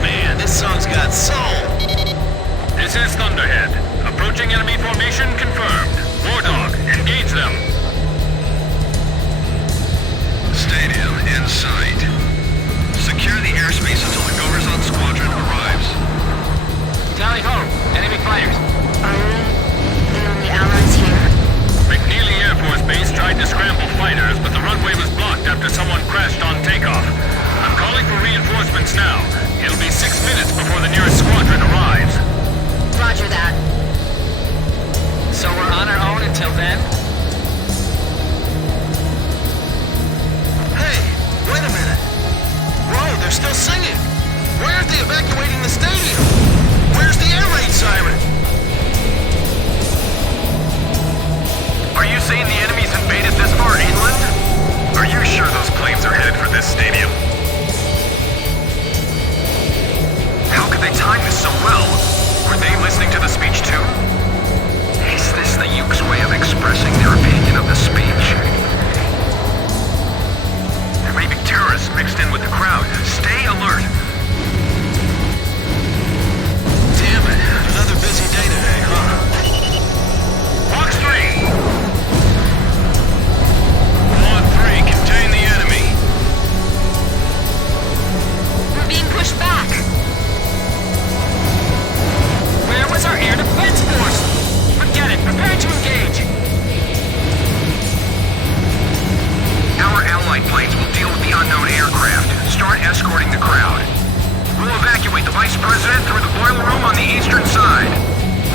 Man, this song's got soul. This is Thunderhead. Approaching enemy formation confirmed. War Dog, engage them. Stadium in sight. Secure the airspace until the Goverzon squadron arrives. Tally ho, enemy fighters. Are we the only allies here? McNeely Air Force Base tried to scramble fighters, but the runway was blocked after someone crashed on takeoff. I'm calling for reinforcements now. It'll be 6 minutes before the nearest squadron arrives. Roger that. So we're on our own until then? Hey, wait a minute. Whoa, they're still singing. Why aren't they evacuating the stadium? Where's the air raid siren? Are you saying the enemy's invaded this far inland? Are you sure those planes are headed for this stadium? How could they time this so well? Were they listening to the speech too? Is this the Yuke's way of expressing their opinion of the speech? There may be terrorists mixed in with the crowd. Stay alert. Damn it, another busy day today, huh? Box 3! Quad 3, contain the enemy. We're being pushed back. Where was our air defense force? Forget it, prepare to engage. Our allied planes will deal with the unknown aircraft. Start escorting the crowd. We'll evacuate the Vice President through the boiler room on the eastern side.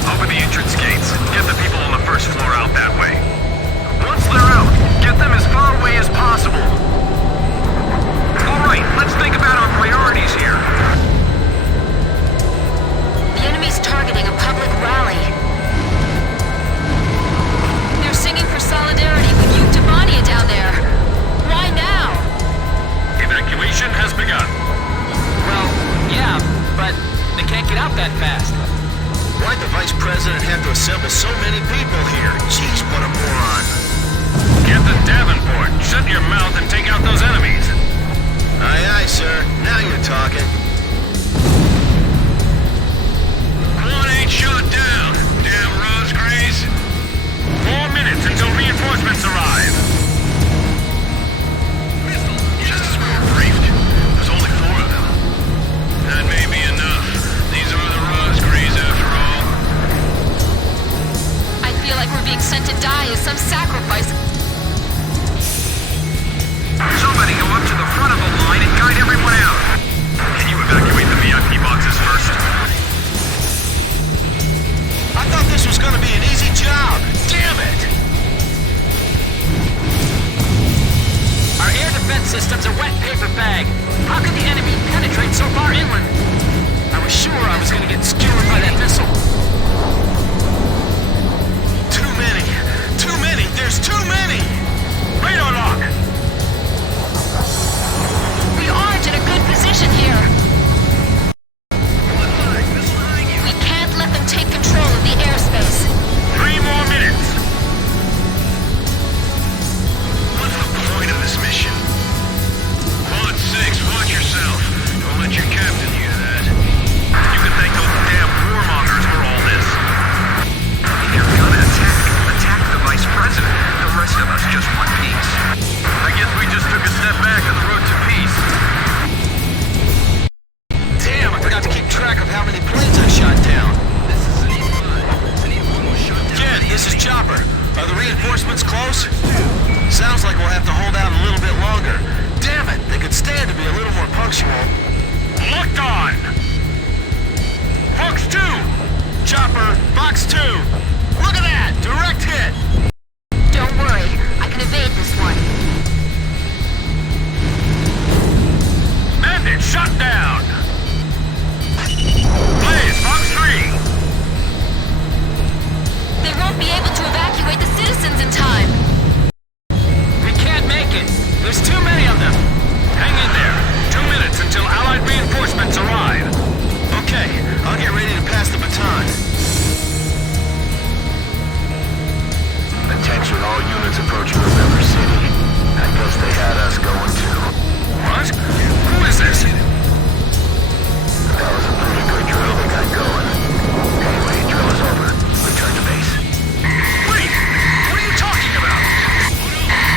Open the entrance gates. Get the people on the first floor out that way. Once they're out, get them as far away as possible. All right, let's think about our priorities here. The enemy's targeting a public rally. They're singing for solidarity with Yuktobania down there. Why now? Evacuation has begun. Well, yeah, but they can't get out that fast. Why'd the Vice President have to assemble so many people here? Jeez, what a moron. Captain Davenport, shut your mouth and take out those enemies. Aye, aye, sir. Now you're talking. One ain't shot down. Damn Razgriz. 4 minutes until reinforcements arrive. Just as we were briefed, there's only 4 of them. That may be enough. These are the Razgriz after all. I feel like we're being sent to die as some sacrifice. Somebody go up to the front of the line and guide everyone out. Can you evacuate the VIP boxes first? I thought this was gonna be an easy job. Damn it! Our air defense system's a wet paper bag. How could the enemy penetrate so far inland? I was sure I was gonna get skewered by that missile. Too many. Too many. There's too many. Radar lock! We aren't in a good position here. We can't let them take control of the airspace. 3 more minutes. What's the point of this mission? Quad 6, watch yourself. Don't let your captain Chopper, Box 2. Look at that! Direct hit! Don't worry, I can evade this one. Bandit shot down! Blaze, Box 3! They won't be able to evacuate the citizens in time. We can't make it. There's too many of them. Hang in there. 2 minutes until Allied reinforcements arrive. Okay, I'll get ready to pass the baton. Attention all units approaching November City. I guess they had us going too. What? Who is this? That was a pretty good drill they got going. Anyway, drill is over. Return to base. Wait! What are you talking about?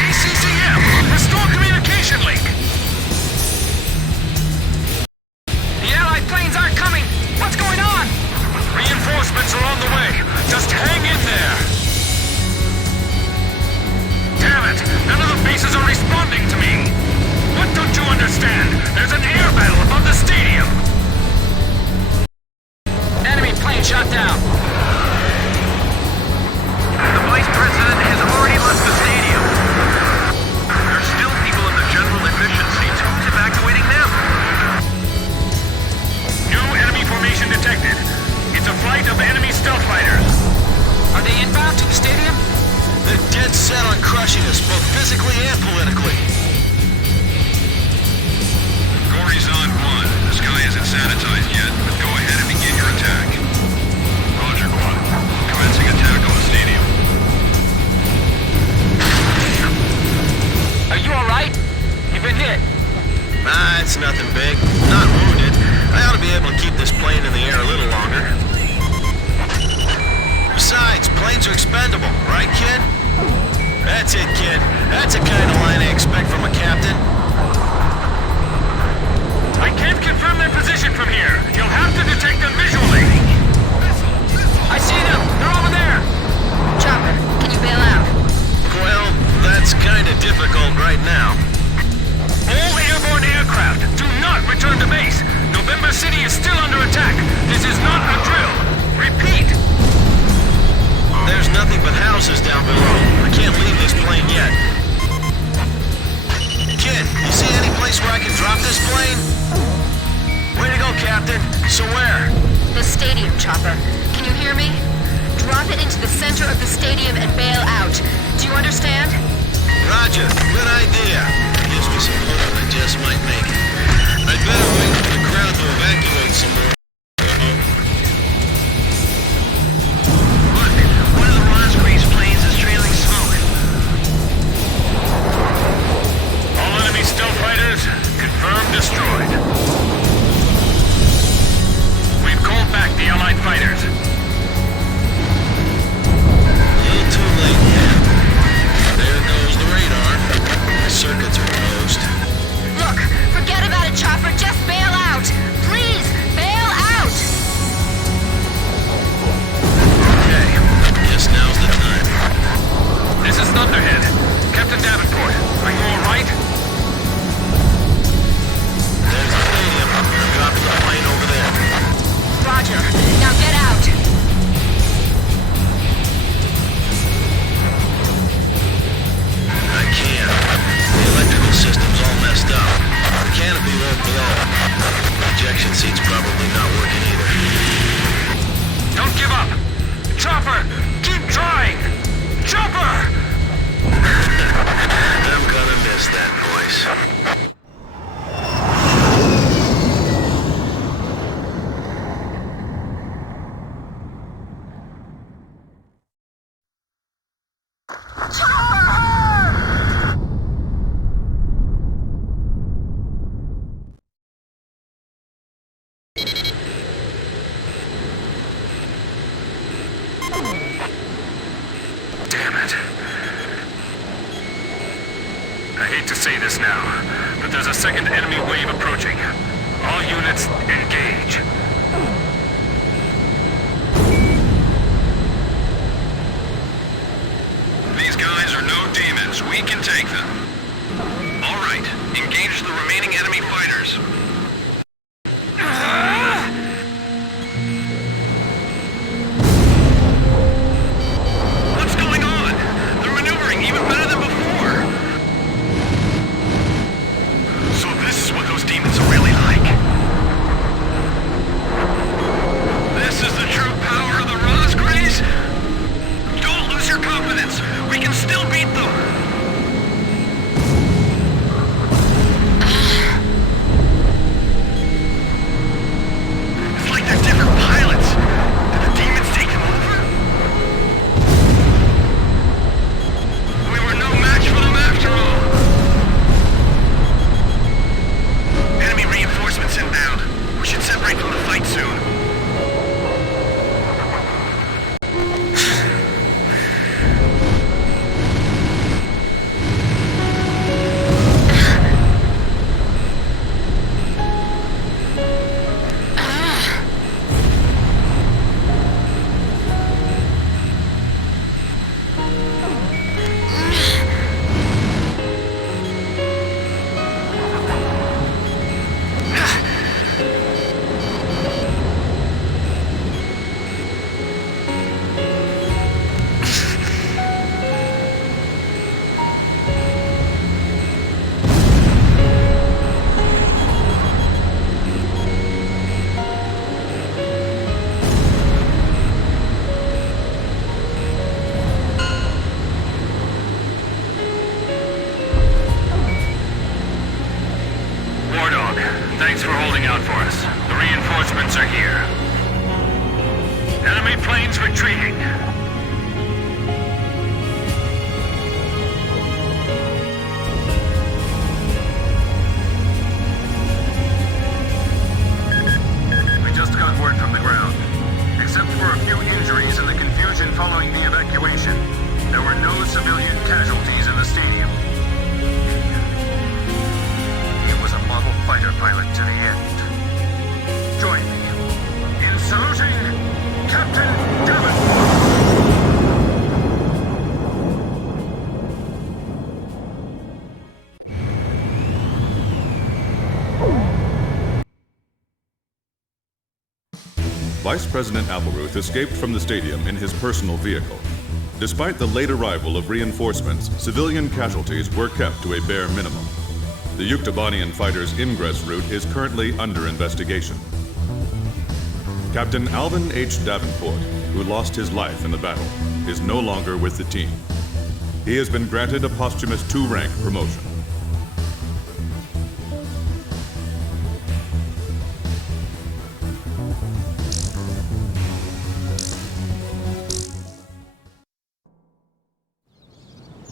ACCM! Restore communication link! The Allied planes aren't coming. What's going on? Reinforcements are on the way. Just hang in there. Damn it! None of the bases are responding to me! What don't you understand? There's an air battle above the stadium! Enemy plane shot down. The Vice President has already left the stadium. There's still people in the general admission seats. Who's evacuating them? New enemy formation detected. It's a flight of enemy stealth fighters. Are they inbound to the stadium? They're dead set on crushing us, both physically and politically. Horizon 1. The sky isn't sanitized yet, but go ahead and begin your attack. Roger, Quad. Commencing attack on the stadium. Are you alright? You've been hit. Nah, it's nothing big. Not wounded. I ought to be able to keep this plane in the air a little longer. Besides, planes are expendable, right, kid? That's it, kid. That's the kind of line I expect from a captain. I can't confirm their position from here. You'll have to detect them visually. I see them. They're over there. Chopper, can you bail out? Well, that's kind of difficult right now. All airborne aircraft, do not return to base. November City is still under attack. This is not a drill. Repeat. There's nothing but houses down below. I can't leave this plane yet. Kid, you see any place where I can drop this plane? Way to go, Captain. So where? The stadium, Chopper. Can you hear me? Drop it into the center of the stadium and bail out. Do you understand? Roger. Good idea. Gives me some hope I just might make it. I'd better wait for the crowd to evacuate some more. Look, one of the Razgriz planes is trailing smoke. All enemy stealth fighters, confirmed destroyed. We've called back the Allied fighters. A little too late. There goes the radar. The circuits are closed. Look, forget about it, Chopper. Just bail out. Please, bail out. Okay, guess now's the time. This is Thunderhead. Captain Davenport, are you all right? There's the stadium. I'm dropping the plane over there. Roger. Now get out. I can't. The electrical system's all messed up. The canopy won't blow. The ejection seat's probably not working either. Don't give up. Chopper, keep trying. Chopper! I'm gonna miss that voice. Damn it. I hate to say this now, but there's a second enemy wave approaching. All units, engage. These guys are no demons. We can take them. All right, engage the remaining enemy fighters. reinforcements are here. Enemy planes retreating. We just got word from the ground. Except for a few injuries and the confusion following the evacuation, there were no civilian casualties in the stadium. It was a model fighter pilot to the end. Join me in saluting Captain Davenport! Vice President Appleruth escaped from the stadium in his personal vehicle. Despite the late arrival of reinforcements, civilian casualties were kept to a bare minimum. The Yuktobanian fighters' ingress route is currently under investigation. Captain Alvin H. Davenport, who lost his life in the battle, is no longer with the team. He has been granted a posthumous 2-rank promotion.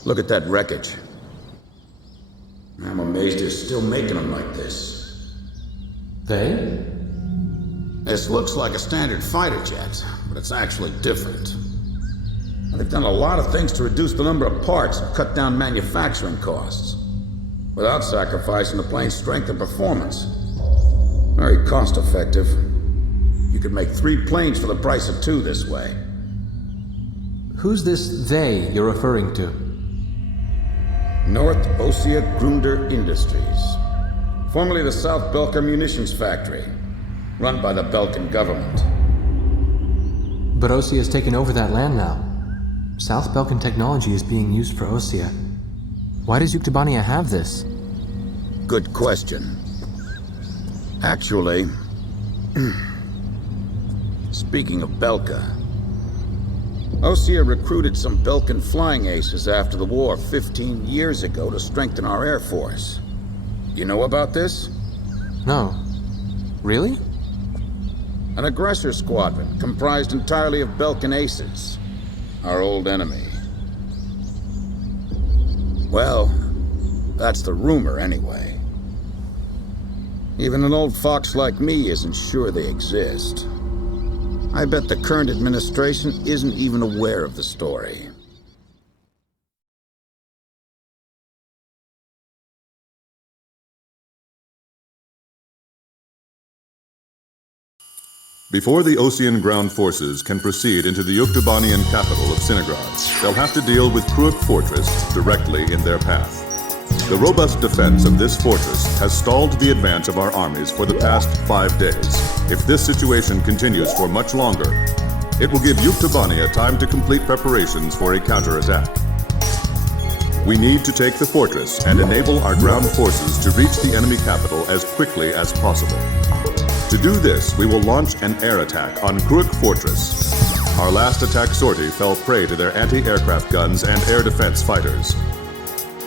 Look at that wreckage. I'm amazed they're still making them like this. They? This looks like a standard fighter jet, but it's actually different. And they've done a lot of things to reduce the number of parts and cut down manufacturing costs, without sacrificing the plane's strength and performance. Very cost-effective. You could make 3 planes for the price of 2 this way. Who's this they you're referring to? North Ossia Grunder Industries, formerly the South Belka Munitions Factory, run by the Belkan government. But Ossia has taken over that land now. South Belkan technology is being used for Ossia. Why does Yuktobania have this? Good question. Actually, speaking of Belka, Ossia recruited some Belkan flying aces after the war 15 years ago to strengthen our Air Force. You know about this? No. Really? An aggressor squadron comprised entirely of Belkan aces, our old enemy. Well, that's the rumor anyway. Even an old fox like me isn't sure they exist. I bet the current administration isn't even aware of the story. Before the Ossian ground forces can proceed into the Yuktobanian capital of Sinagrad, they'll have to deal with Kruik Fortress directly in their path. The robust defense of this fortress has stalled the advance of our armies for the past 5 days. If this situation continues for much longer, it will give Yuktobania time to complete preparations for a counterattack. We need to take the fortress and enable our ground forces to reach the enemy capital as quickly as possible. To do this, we will launch an air attack on Kruik Fortress. Our last attack sortie fell prey to their anti-aircraft guns and air defense fighters.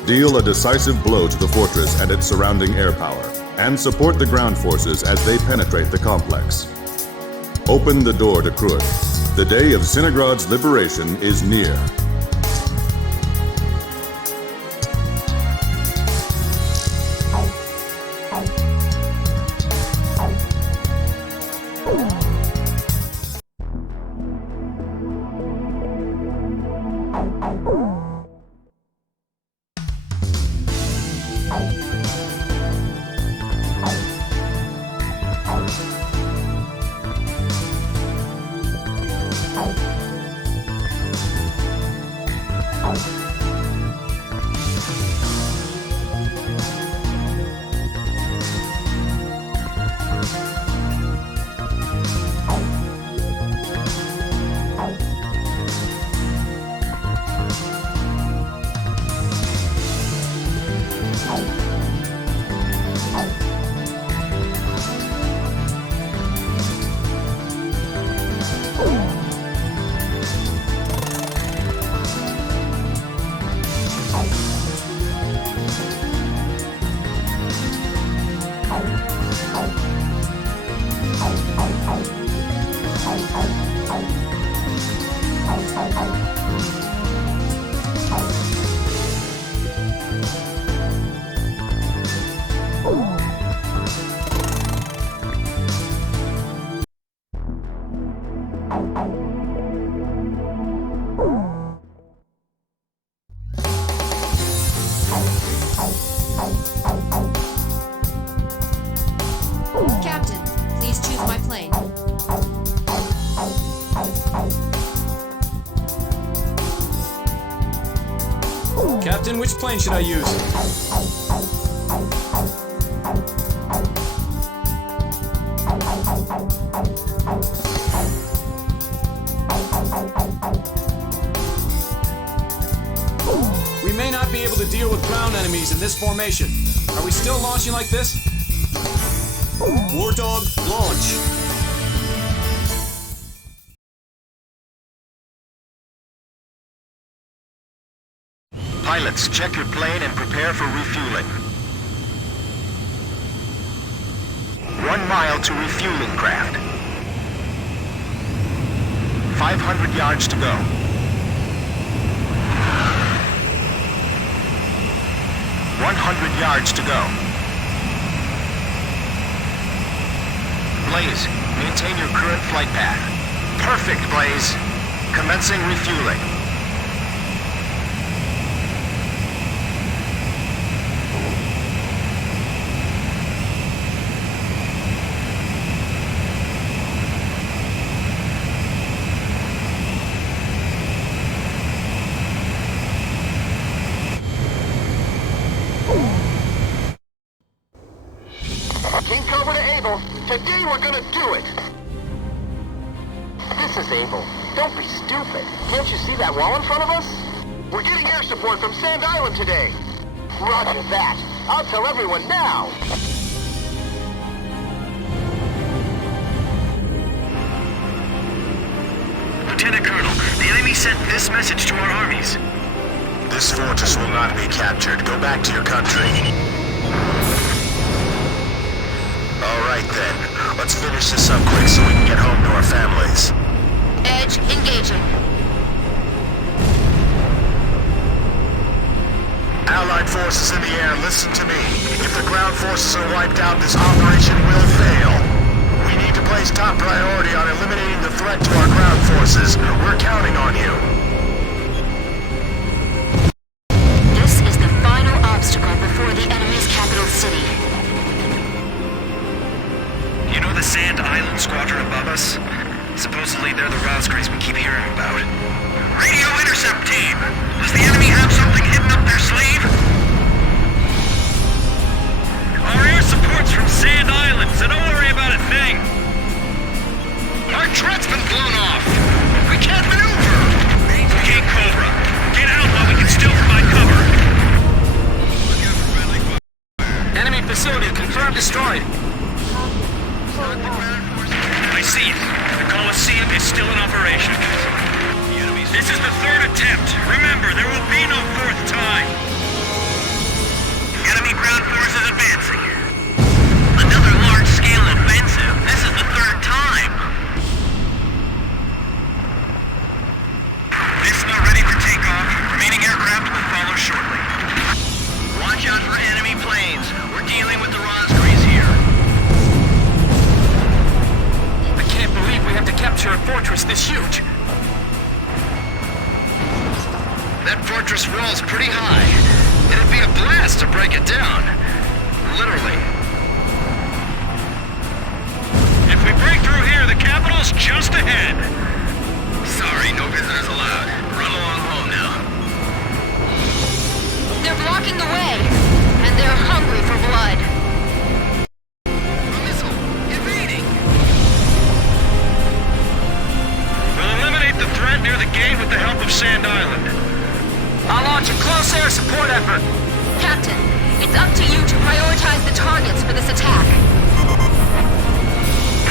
Deal a decisive blow to the fortress and its surrounding air power, and support the ground forces as they penetrate the complex. Open the door to Kruik. The day of Sinagrad's liberation is near. plane. Captain, which plane should I use? We may not be able to deal with ground enemies in this formation. Are we still launching like this? War Dog, launch. Pilots, check your plane and prepare for refueling. 1 mile to refueling craft. 500 yards to go. 100 yards to go. Blaze, maintain your current flight path. Perfect, Blaze. Commencing refueling. King Cobra to Able. Today we're gonna do it. This is Able. Don't be stupid. Can't you see that wall in front of us? We're getting air support from Sand Island today. Roger that. I'll tell everyone now. Lieutenant Colonel, the enemy sent this message to our armies. This fortress will not be captured. Go back to your country. All right then. Let's finish this up quick so we can get home to our families. Edge engaging. Allied forces in the air, listen to me. If the ground forces are wiped out, this operation will fail. We need to place top priority on eliminating the threat to our ground forces. We're counting on you. This is the final obstacle before the enemy's capital city. You know the Sand Island squadron above us? Supposedly they're the Razgriz we keep hearing about. Radio intercept team! Does the enemy have something hidden up their sleeve? Our air support's from Sand Island, so don't worry about a thing. Our turret's been blown off. We can't maneuver. King Cobra, get out while we can still provide cover. Enemy facility confirmed destroyed. I see it. The Coliseum is still in operation. This is the third attempt. Remember, there will be no fourth time. Enemy ground forces advancing. Another large-scale offensive. This is the third time. Visma ready for takeoff. Remaining aircraft will follow shortly. Watch out for enemy planes. We're dealing with the Razgriz here. I can't believe we have to capture a fortress this huge. That fortress wall's pretty high. It'd be a blast to break it down. Literally. If we break through here, the capital's just ahead. Sorry, no visitors allowed. Run along home now. They're blocking the way, and they're hungry for blood. A missile! Evading! We'll eliminate the threat near the gate with the help of Sand Island. I'll launch a close air support effort. Captain, it's up to you to prioritize the targets for this attack.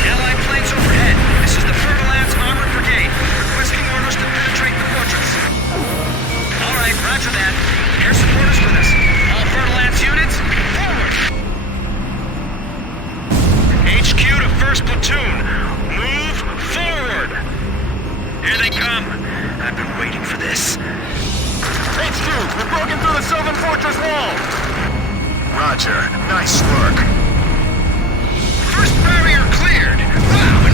Allied planes overhead. This is the Fer-de-Lance Armored Brigade, requesting orders to penetrate the fortress. All right, roger that. Air support is with us. All Fer-de-Lance units, forward! HQ to 1st Platoon. Move forward! Here they come. I've been waiting for this. HQ, we've broken through the Sylvan Fortress wall! Roger. Nice work. First barrier cleared! Wow,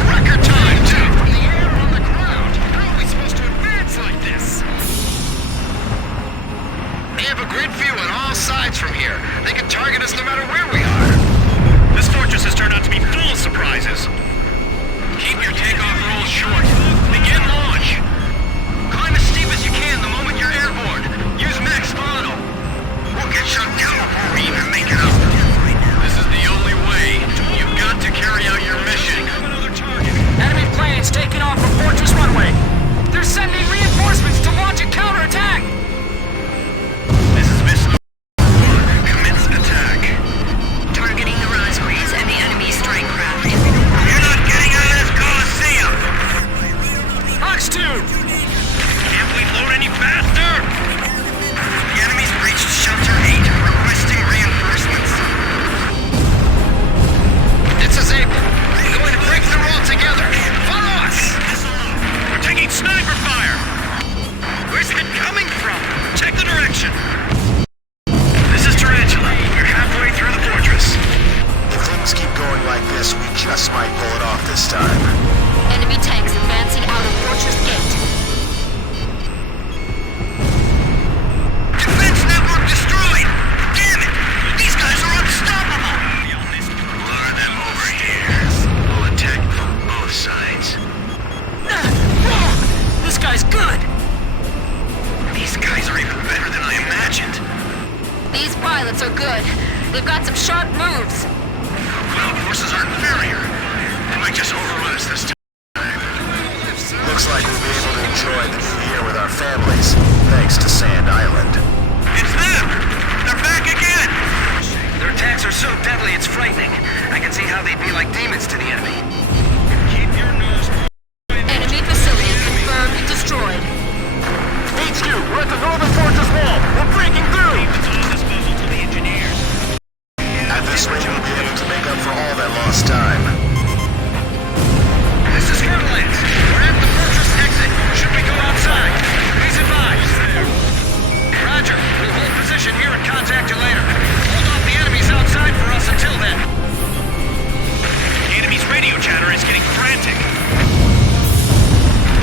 Atlantic.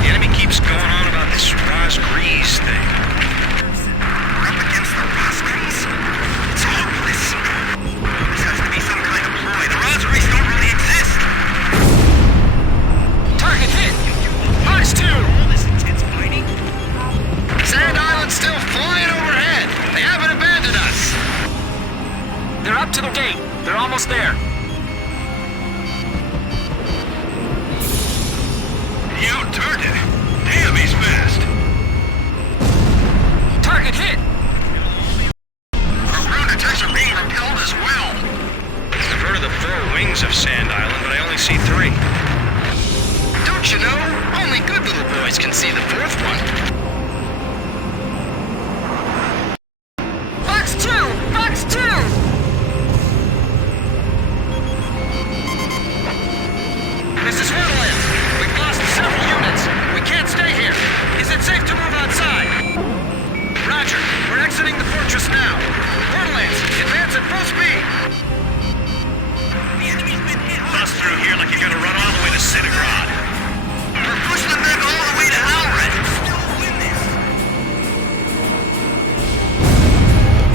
The enemy keeps going on about this Razgriz thing. We're up against the Razgriz? It's hopeless. This has to be some kind of ploy. The Razgriz don't really exist. Target hit! Fox 2! All this intense fighting? Sand Island's still flying overhead. They haven't abandoned us. They're up to the gate. They're almost there. You target. Damn, he's fast. Target hit! Our ground attacks are being repelled as well. I've heard of the 4 wings of Sand Island, but I only see 3. Don't you know? Only good little boys can see the 4th one. Fox 2! Fox 2! This is Borderlands. We've lost several units. We can't stay here. Is it safe to move outside? Roger. We're exiting the fortress now. Borderlands, advance at full speed. The enemy's been hit. Bust through here like you're gonna run all the way to Centigrad. We're pushing them back all the way to Halred.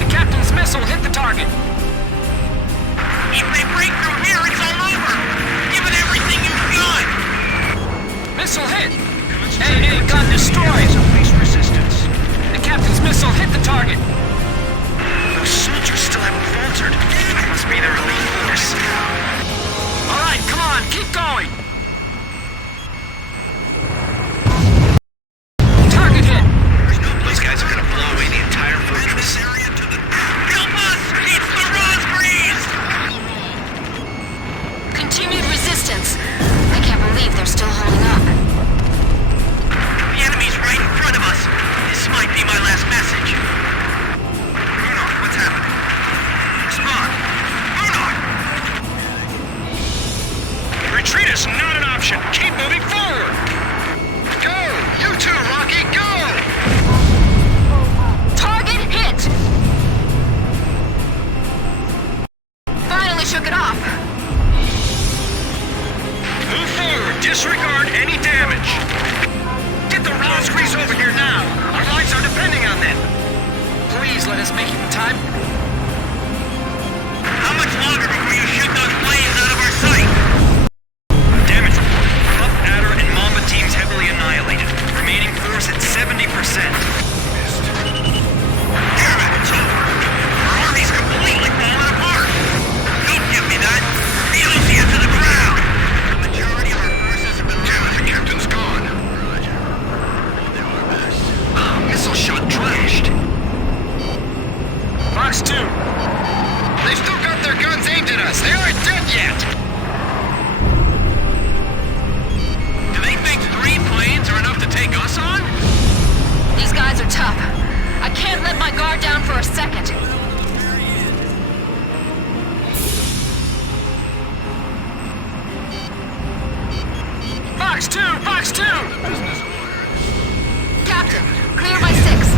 The captain's missile hit the target. If they break through here, it's all over. Give it everything you've got. Missile hit! AA gun destroyed! Face resistance. The captain's missile hit the target. Those soldiers still haven't faltered. It must be their elite force. All right, come on, keep going! Target hit! Those guys are gonna blow away the entire fortress. Help us! It's the Razgriz! Continued resistance. I can't believe they're still holding up. The enemy's right in front of us. This might be my last message. Bruno, what's happening? Respond. Bruno! Retreat is not an option. Keep moving forward. Go! You too, Rocky, go! Target hit! Finally shook it off. Move forward. Disregard any damage. Get the Razgriz over here now. Our lives are depending on them. Please let us make it in time. How much longer before you shoot those planes out of our sight? Damage report. Up, Adder, and Mamba teams heavily annihilated. Remaining force at 70%. Damn it, it's over. Our army's completely fallen apart. Don't give me that. Feel the end of the ground. The majority of our forces have been damaged. The captain's gone. Roger. We'll do our best. Missile shot trashed. Fox 2! They've still got their guns aimed at us. They aren't dead yet. Do they think 3 planes are enough to take us on? These guys are tough. I can't let my guard down for a second. Fox 2! Fox 2! Captain, clear by 6.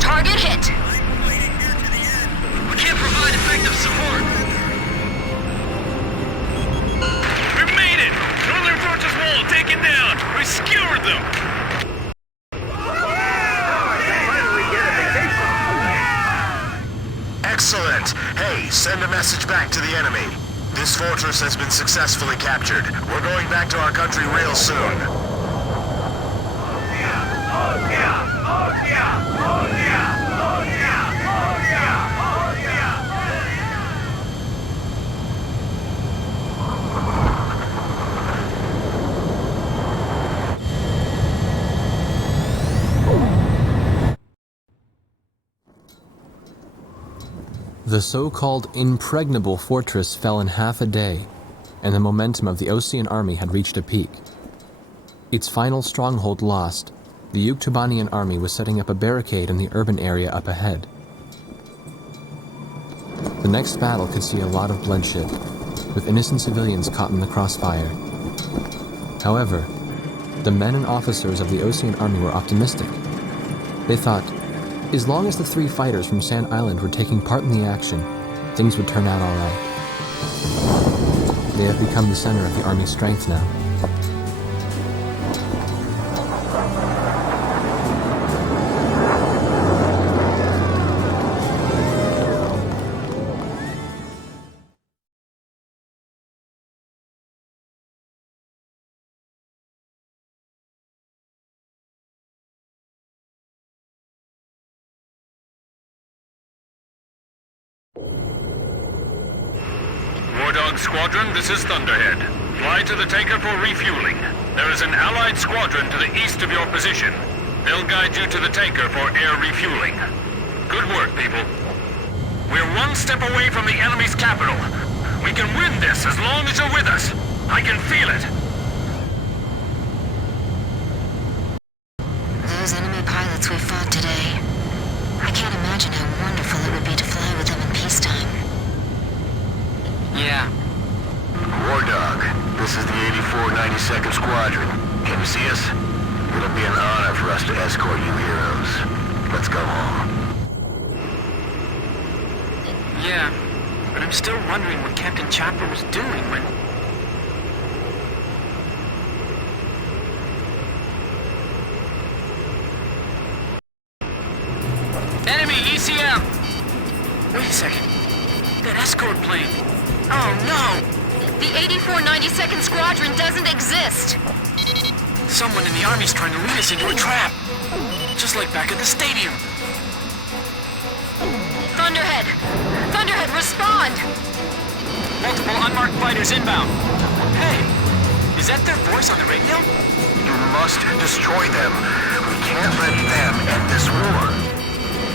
Target hit. We can't provide effective support. We made it! Northern Fortress Wall taken down! We skewered them! Excellent. Hey, send a message back to the enemy. This fortress has been successfully captured. We're going back to our country real soon. The so-called impregnable fortress fell in half a day, and the momentum of the Osean army had reached a peak. Its final stronghold lost, the Yuktubanian army was setting up a barricade in the urban area up ahead. The next battle could see a lot of bloodshed, with innocent civilians caught in the crossfire. However, the men and officers of the Osean army were optimistic. They thought, as long as the 3 fighters from Sand Island were taking part in the action, things would turn out all right. They have become the center of the Army's strength now. Wardog Squadron, this is Thunderhead. Fly to the tanker for refueling. There is an Allied squadron to the east of your position. They'll guide you to the tanker for air refueling. Good work, people. We're one step away from the enemy's capital. We can win this as long as you're with us. I can feel it. Those enemy pilots we fought today. I can't imagine how wonderful it would be to fly with them in peacetime. Yeah. War Dog, this is the 8492nd Squadron. Can you see us? It'll be an honor for us to escort you heroes. Let's go home. Yeah, but I'm still wondering what Captain Chopper was doing when... Enemy ECM! Wait a second. That escort plane. Oh no! The 8492nd Squadron doesn't exist! Someone in the Army's trying to lead us into a trap. Just like back at the stadium. Thunderhead! Thunderhead, respond! Multiple unmarked fighters inbound. Hey, is that their voice on the radio? You must destroy them. We can't let them end this war.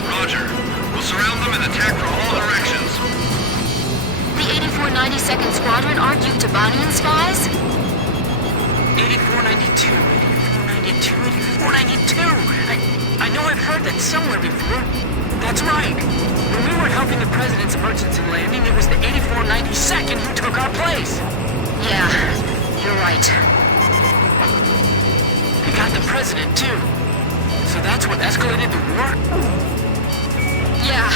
Roger. We'll surround them and attack from all directions. The 8492nd Squadron aren't Yuktobanian spies? 8492, 8492, 8492! I know I've heard that somewhere before. That's right. When we were helping the President's emergency landing, it was the 8492nd who took our place. Yeah, you're right. They got the President, too. So that's what escalated the war? Yeah.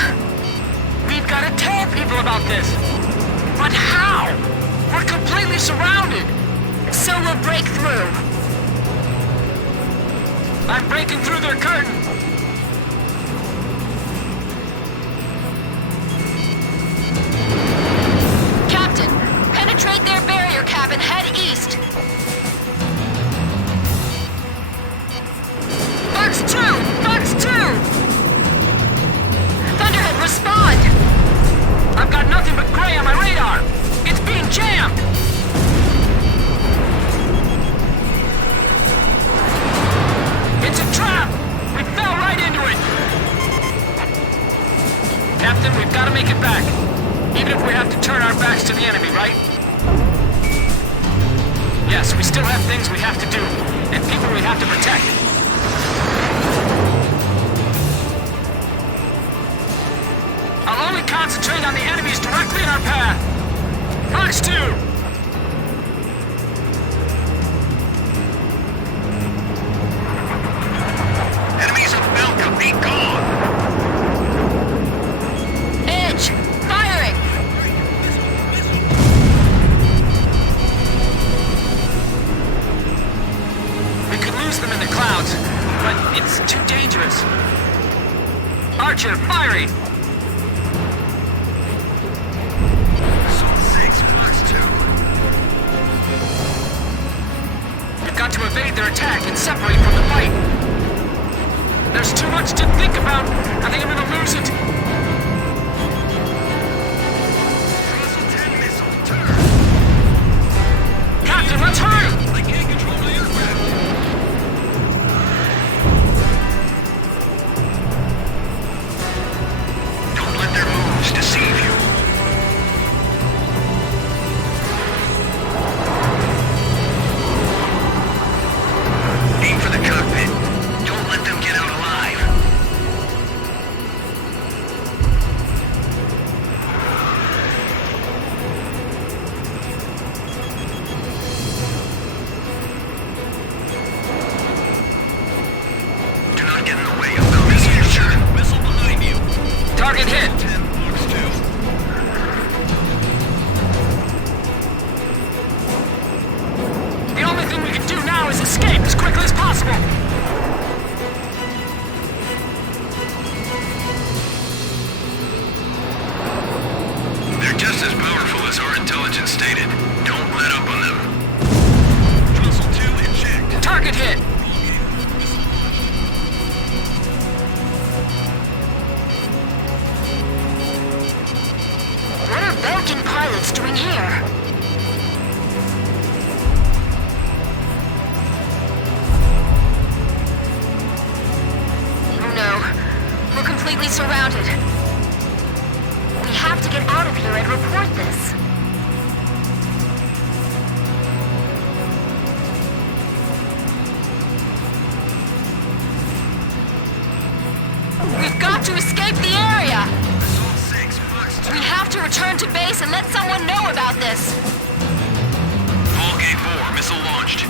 We've got to tell people about this. But how? We're completely surrounded. So we'll break through. I'm breaking through their curtain. Captain, penetrate their barrier cap and head east. Fox 2! Fox 2! Thunderhead, respond! I've got nothing but gray on my radar. It's being jammed. It's a trap! We fell right into it! Captain, we've got to make it back. Even if we have to turn our backs to the enemy, right? Yes, we still have things we have to do, and people we have to protect. I'll only concentrate on the enemies directly in our path. Fox 2! Enemies of Belka, be gone! Edge, firing! We could lose them in the clouds, but it's too dangerous. Archer, firing! We've got to evade their attack and separate from the fight. There's too much to think about. I think I'm gonna lose it. Captain, let's hurry! I can't control the aircraft. Don't let their moves deceive you. Aim for the cockpit. Don't let them get out alive. boys escape as quickly as possible! They're just as powerful as our intelligence stated. Don't let up on them. Missile 2 in check. Target hit! What are Belkin pilots doing here? Oh no. We're completely surrounded. We have to get out of here and report this. We've got to escape the area! We have to return to base and let someone know about this! Volgate 4, missile launched.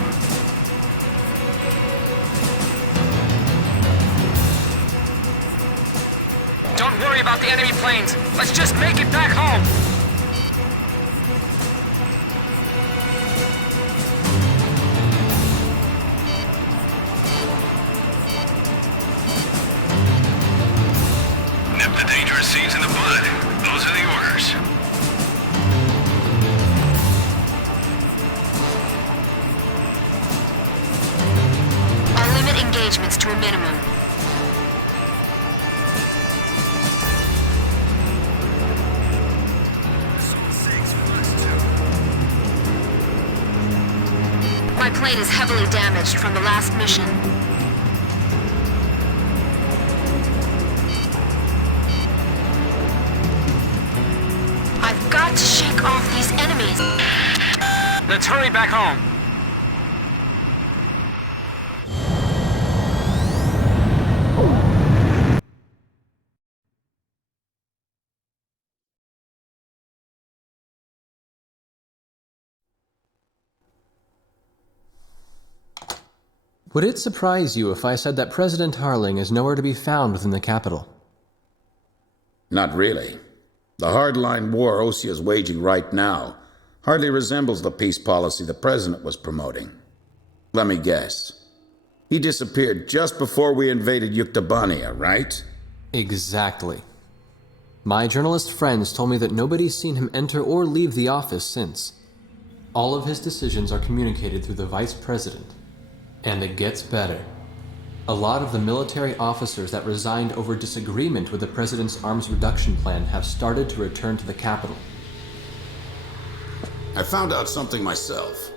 Don't worry about the enemy planes. Let's just make it back home. Nip the dangerous seeds in the bud. Those are the orders. I'll limit engagements to a minimum. My plane is heavily damaged from the last mission. I've got to shake off these enemies. Let's hurry back home. Would it surprise you if I said that President Harling is nowhere to be found within the capital? Not really. The hardline war Osea is waging right now hardly resembles the peace policy the president was promoting. Let me guess. He disappeared just before we invaded Yuktobania, right? Exactly. My journalist friends told me that nobody's seen him enter or leave the office since. All of his decisions are communicated through the vice president. And it gets better. A lot of the military officers that resigned over disagreement with the president's arms reduction plan have started to return to the capital. I found out something myself.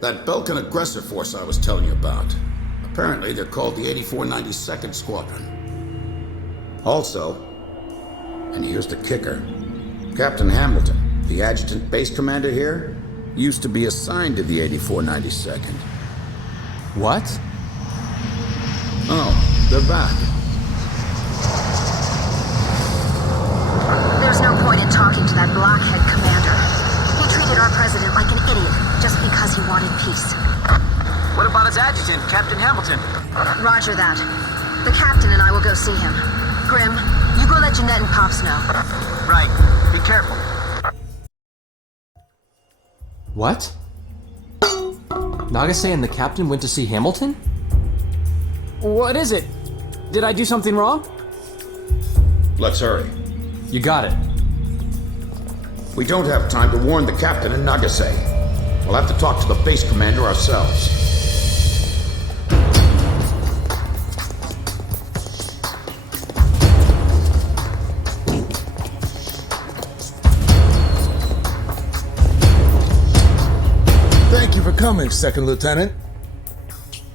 That Belkan aggressor force I was telling you about. Apparently they're called the 8492nd Squadron. Also, and here's the kicker, Captain Hamilton, the adjutant base commander here, used to be assigned to the 8492nd. What? Oh, they're back. There's no point in talking to that blockhead commander. He treated our president like an idiot just because he wanted peace. What about his adjutant, Captain Hamilton? Roger that. The captain and I will go see him. Grim, you go let Jeanette and Pops know. Right. Be careful. What? Nagase and the captain went to see Hamilton? What is it? Did I do something wrong? Let's hurry. You got it. We don't have time to warn the captain in Nagase. We'll have to talk to the base commander ourselves. Thank you for coming, Second Lieutenant.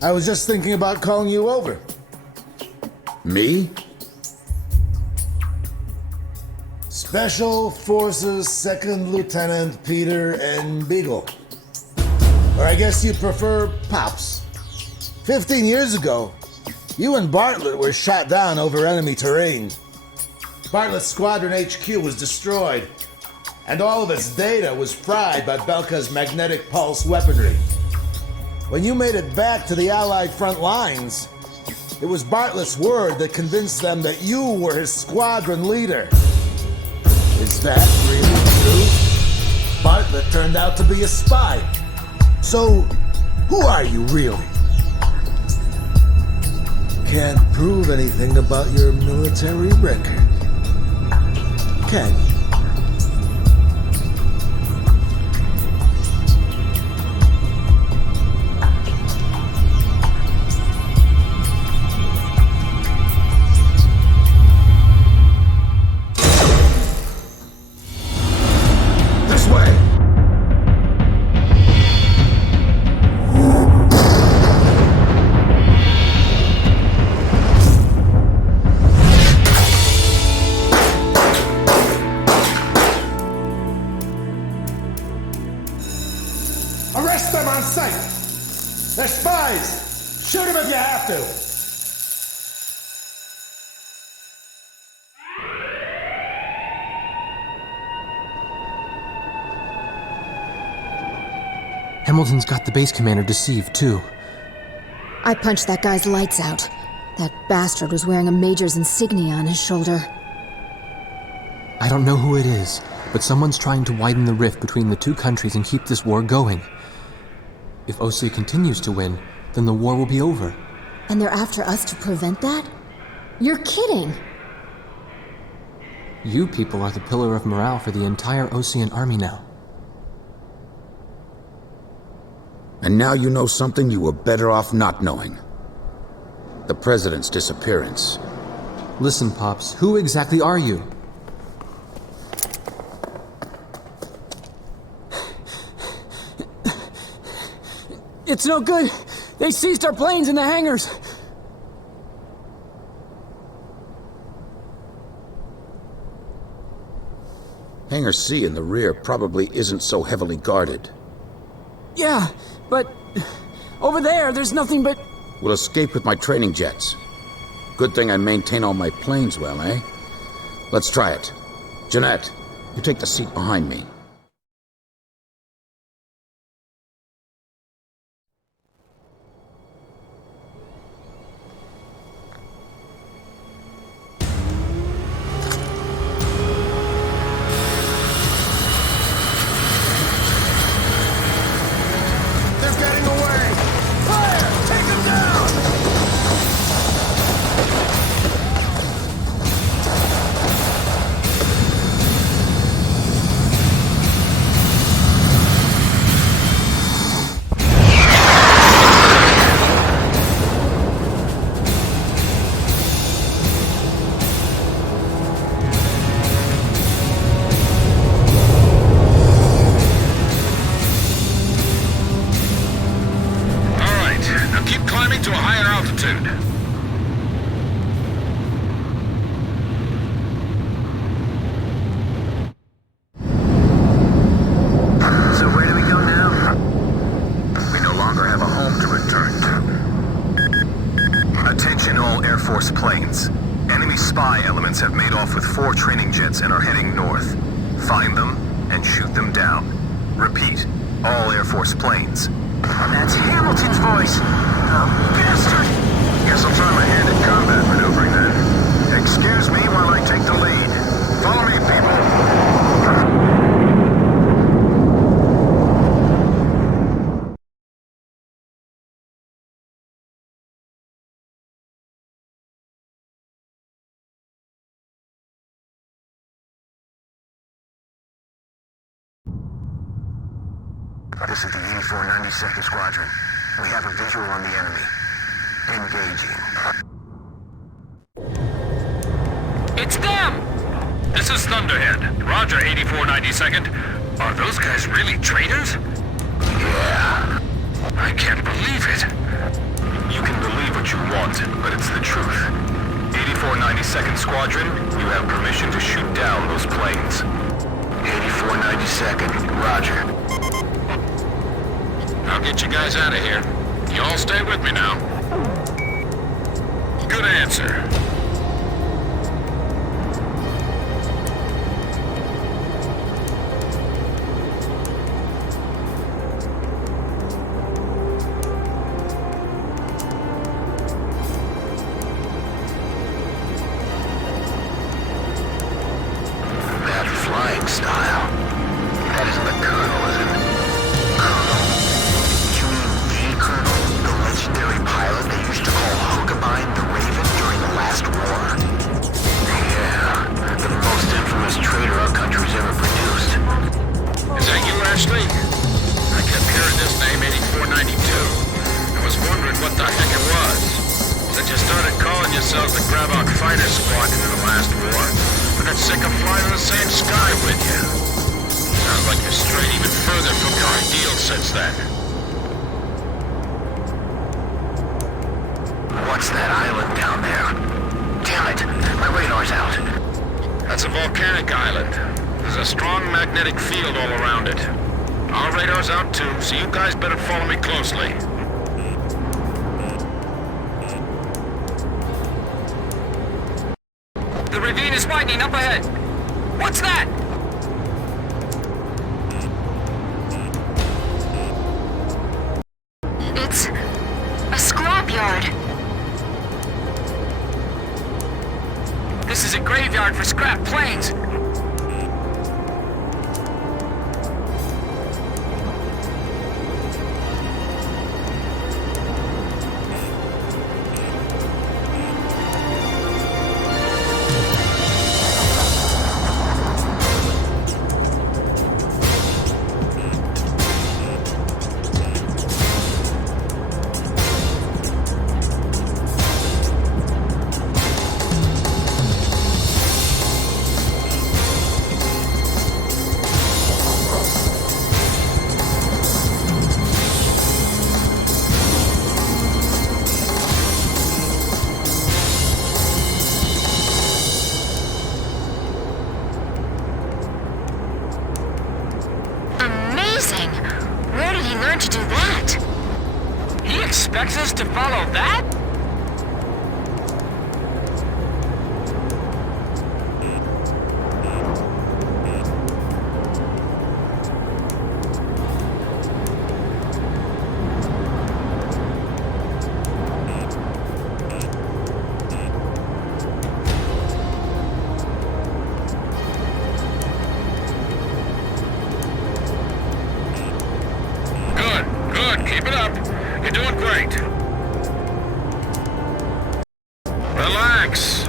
I was just thinking about calling you over. Me? Special Forces Second Lieutenant Peter and Beagle. Or I guess you prefer Pops. 15 years ago, you and Bartlett were shot down over enemy terrain. Bartlett's Squadron HQ was destroyed, and all of its data was fried by Belka's magnetic pulse weaponry. When you made it back to the Allied front lines, it was Bartlett's word that convinced them that you were his squadron leader. Is that really true? Bartlett turned out to be a spy. So, Who are you, really? Can't prove anything about your military record, can you? Arrest them on sight! They're spies! Shoot them if you have to! Hamilton's got the base commander deceived, too. I punched that guy's lights out. That bastard was wearing a major's insignia on his shoulder. I don't know who it is, but someone's trying to widen the rift between the two countries and keep this war going. If OC continues to win, then the war will be over. And they're after us to prevent that? You're kidding! You people are the pillar of morale for the entire Ocean army now. And now you know something you were better off not knowing. The President's disappearance. Listen, Pops, who exactly are you? It's no good. They seized our planes in the hangars. Hangar C in the rear probably isn't so heavily guarded. Yeah, but over there's nothing but... We'll escape with my training jets. Good thing I maintain all my planes well, eh? Let's try it. Jeanette, you take the seat behind me. And are heading north. Find them and shoot them down. Repeat, all Air Force planes. That's Hamilton's voice! Oh, bastard! Guess I'll try my hand at combat maneuvering then. Excuse me while I take the lead. Follow me, people. This is the 8492nd Squadron. We have a visual on the enemy. Engaging. It's them! This is Thunderhead. Roger, 8492nd. Are those guys really traitors? Yeah. I can't believe it. You can believe what you want, but it's the truth. 8492nd Squadron, you have permission to shoot down those planes. 8492nd, Roger. I'll get you guys out of here. You all stay with me now. Good answer. That flying style. That isn't the Colonel, is it? Colonel? You mean the that you started calling yourselves the Grabok Fighter Squadron in the last war, but got sick of flying in the same sky with you. Sounds like you're strayed even further from your ideals since then. What's that island down there? Damn it, my radar's out. That's a volcanic island. There's a strong magnetic field all around it. Our radar's out too, so you guys better follow me closely. The ravine is widening up ahead. What's that? It's a scrapyard. This is a graveyard for scrap planes. Amazing! Where did he learn to do that? He expects us to follow that? Good, keep it up. You're doing great. Relax.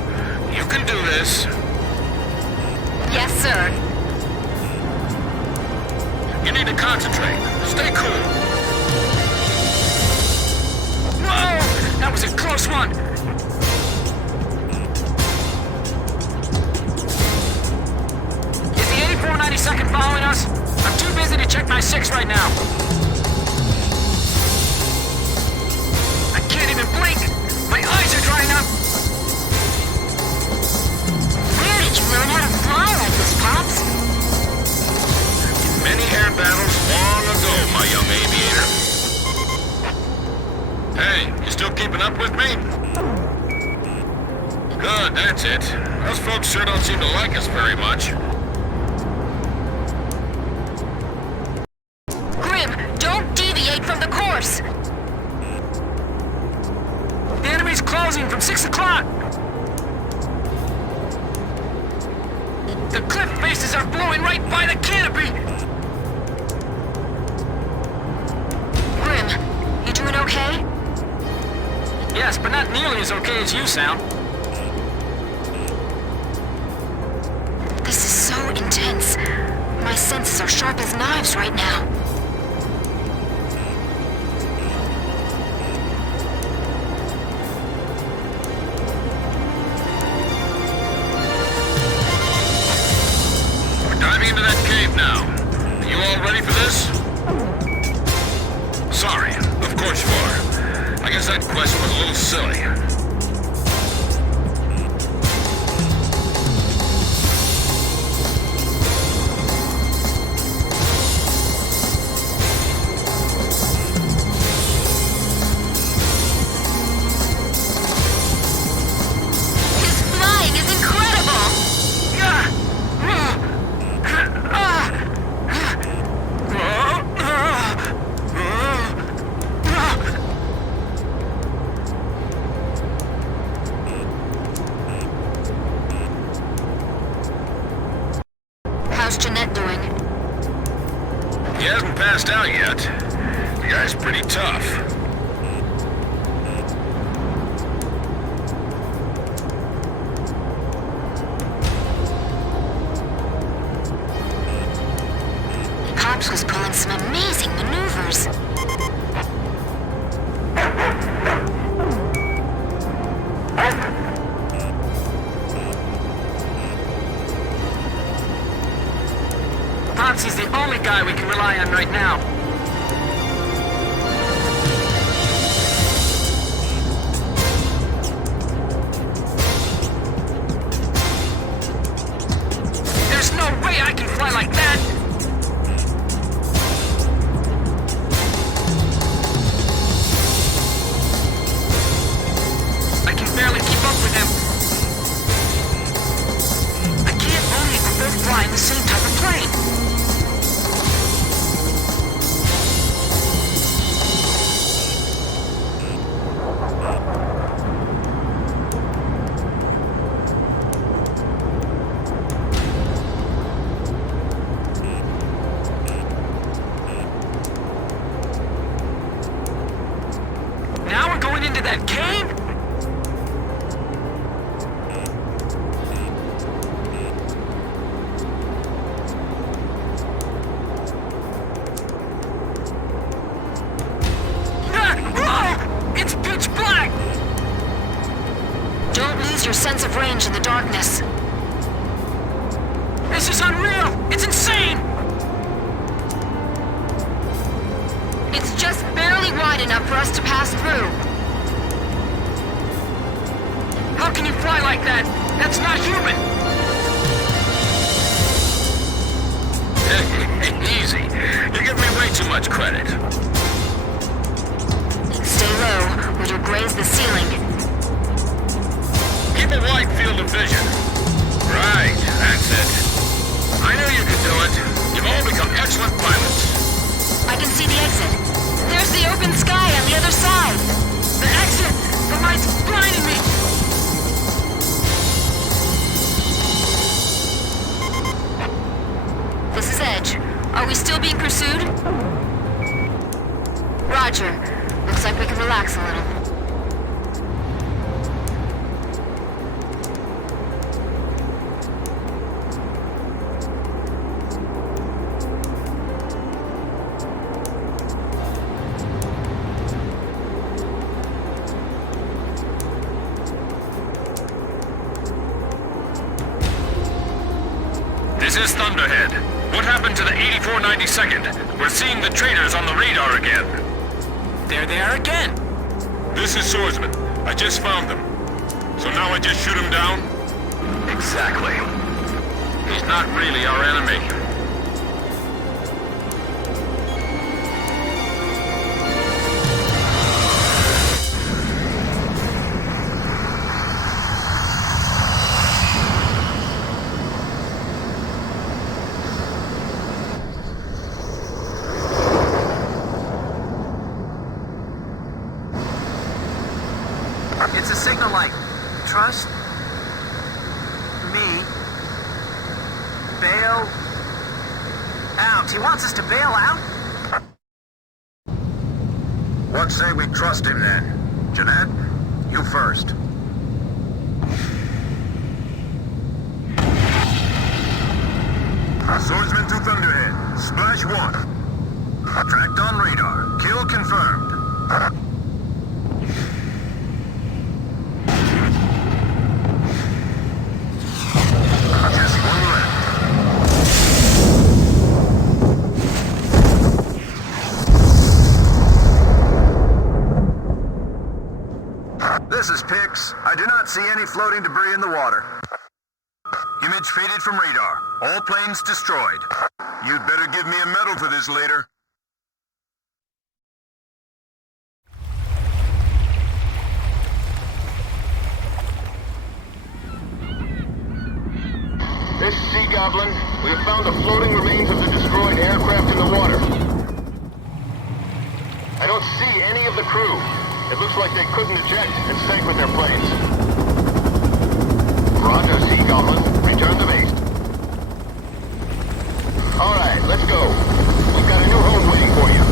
You can do this. Yes, sir. You need to concentrate. Stay cool. Whoa! That was a close one. Is the 8492nd following us? I'm too busy to check my 6 right now. I can't even blink. My eyes are drying up. Where did you learn how to fly like this, Pops? Many air battles long ago, my young aviator. Hey, you still keeping up with me? Good, that's it. Those folks sure don't seem to like us very much. Grim, don't deviate from the course! The enemy's closing from 6 o'clock. The cliff faces are blowing right by the canopy. Grim, you doing okay? Yes, but not nearly as okay as you sound. This is so intense. My senses are sharp as knives right now. We're diving into that cave now. Are you all ready for this? Sorry, of course you are. I guess that quest was a little silly. His flying is incredible! How's Jeanette doing? He hasn't passed out yet. The guy's pretty tough. Pops was pulling some amazing maneuvers. him. I can't believe we're both flying the same type of plane. Now we're going into that cave? It's pitch black! Don't lose your sense of range in the darkness. This is unreal! It's insane! It's just barely wide enough for us to pass through. How can you fly like that? That's not human! Easy. You give me way too much credit. Stay low, or you'll graze the ceiling. Keep a wide field of vision. Right, that's it. I knew you could do it. You've all become excellent pilots. I can see the exit. There's the open sky on the other side. The exit! The light's blinding me! This is Edge. Are we still being pursued? Roger. Looks like we can relax a little. This is Thunderhead. What happened to the 8492nd? We're seeing the traitors on the radar again. There they are again! This is Swordsman. I just found them. So now I just shoot him down? Exactly. He's not really our enemy. It's a signal like, trust me, bail out. He wants us to bail out? What say we trust him then? Jeanette, you first. Swordsman to Thunderhead. Splash 1. Tracked on radar. Kill confirmed. Just one left. This is Pix. I do not see any floating debris in the water. Image faded from radar. All planes destroyed. You'd better give me a medal for this later. This is Sea Goblin. We have found the floating remains of the destroyed aircraft in the water. I don't see any of the crew. It looks like they couldn't eject and sank with their planes. Roger, Sea Goblin. Return to base. All right, let's go. We've got a new home waiting for you.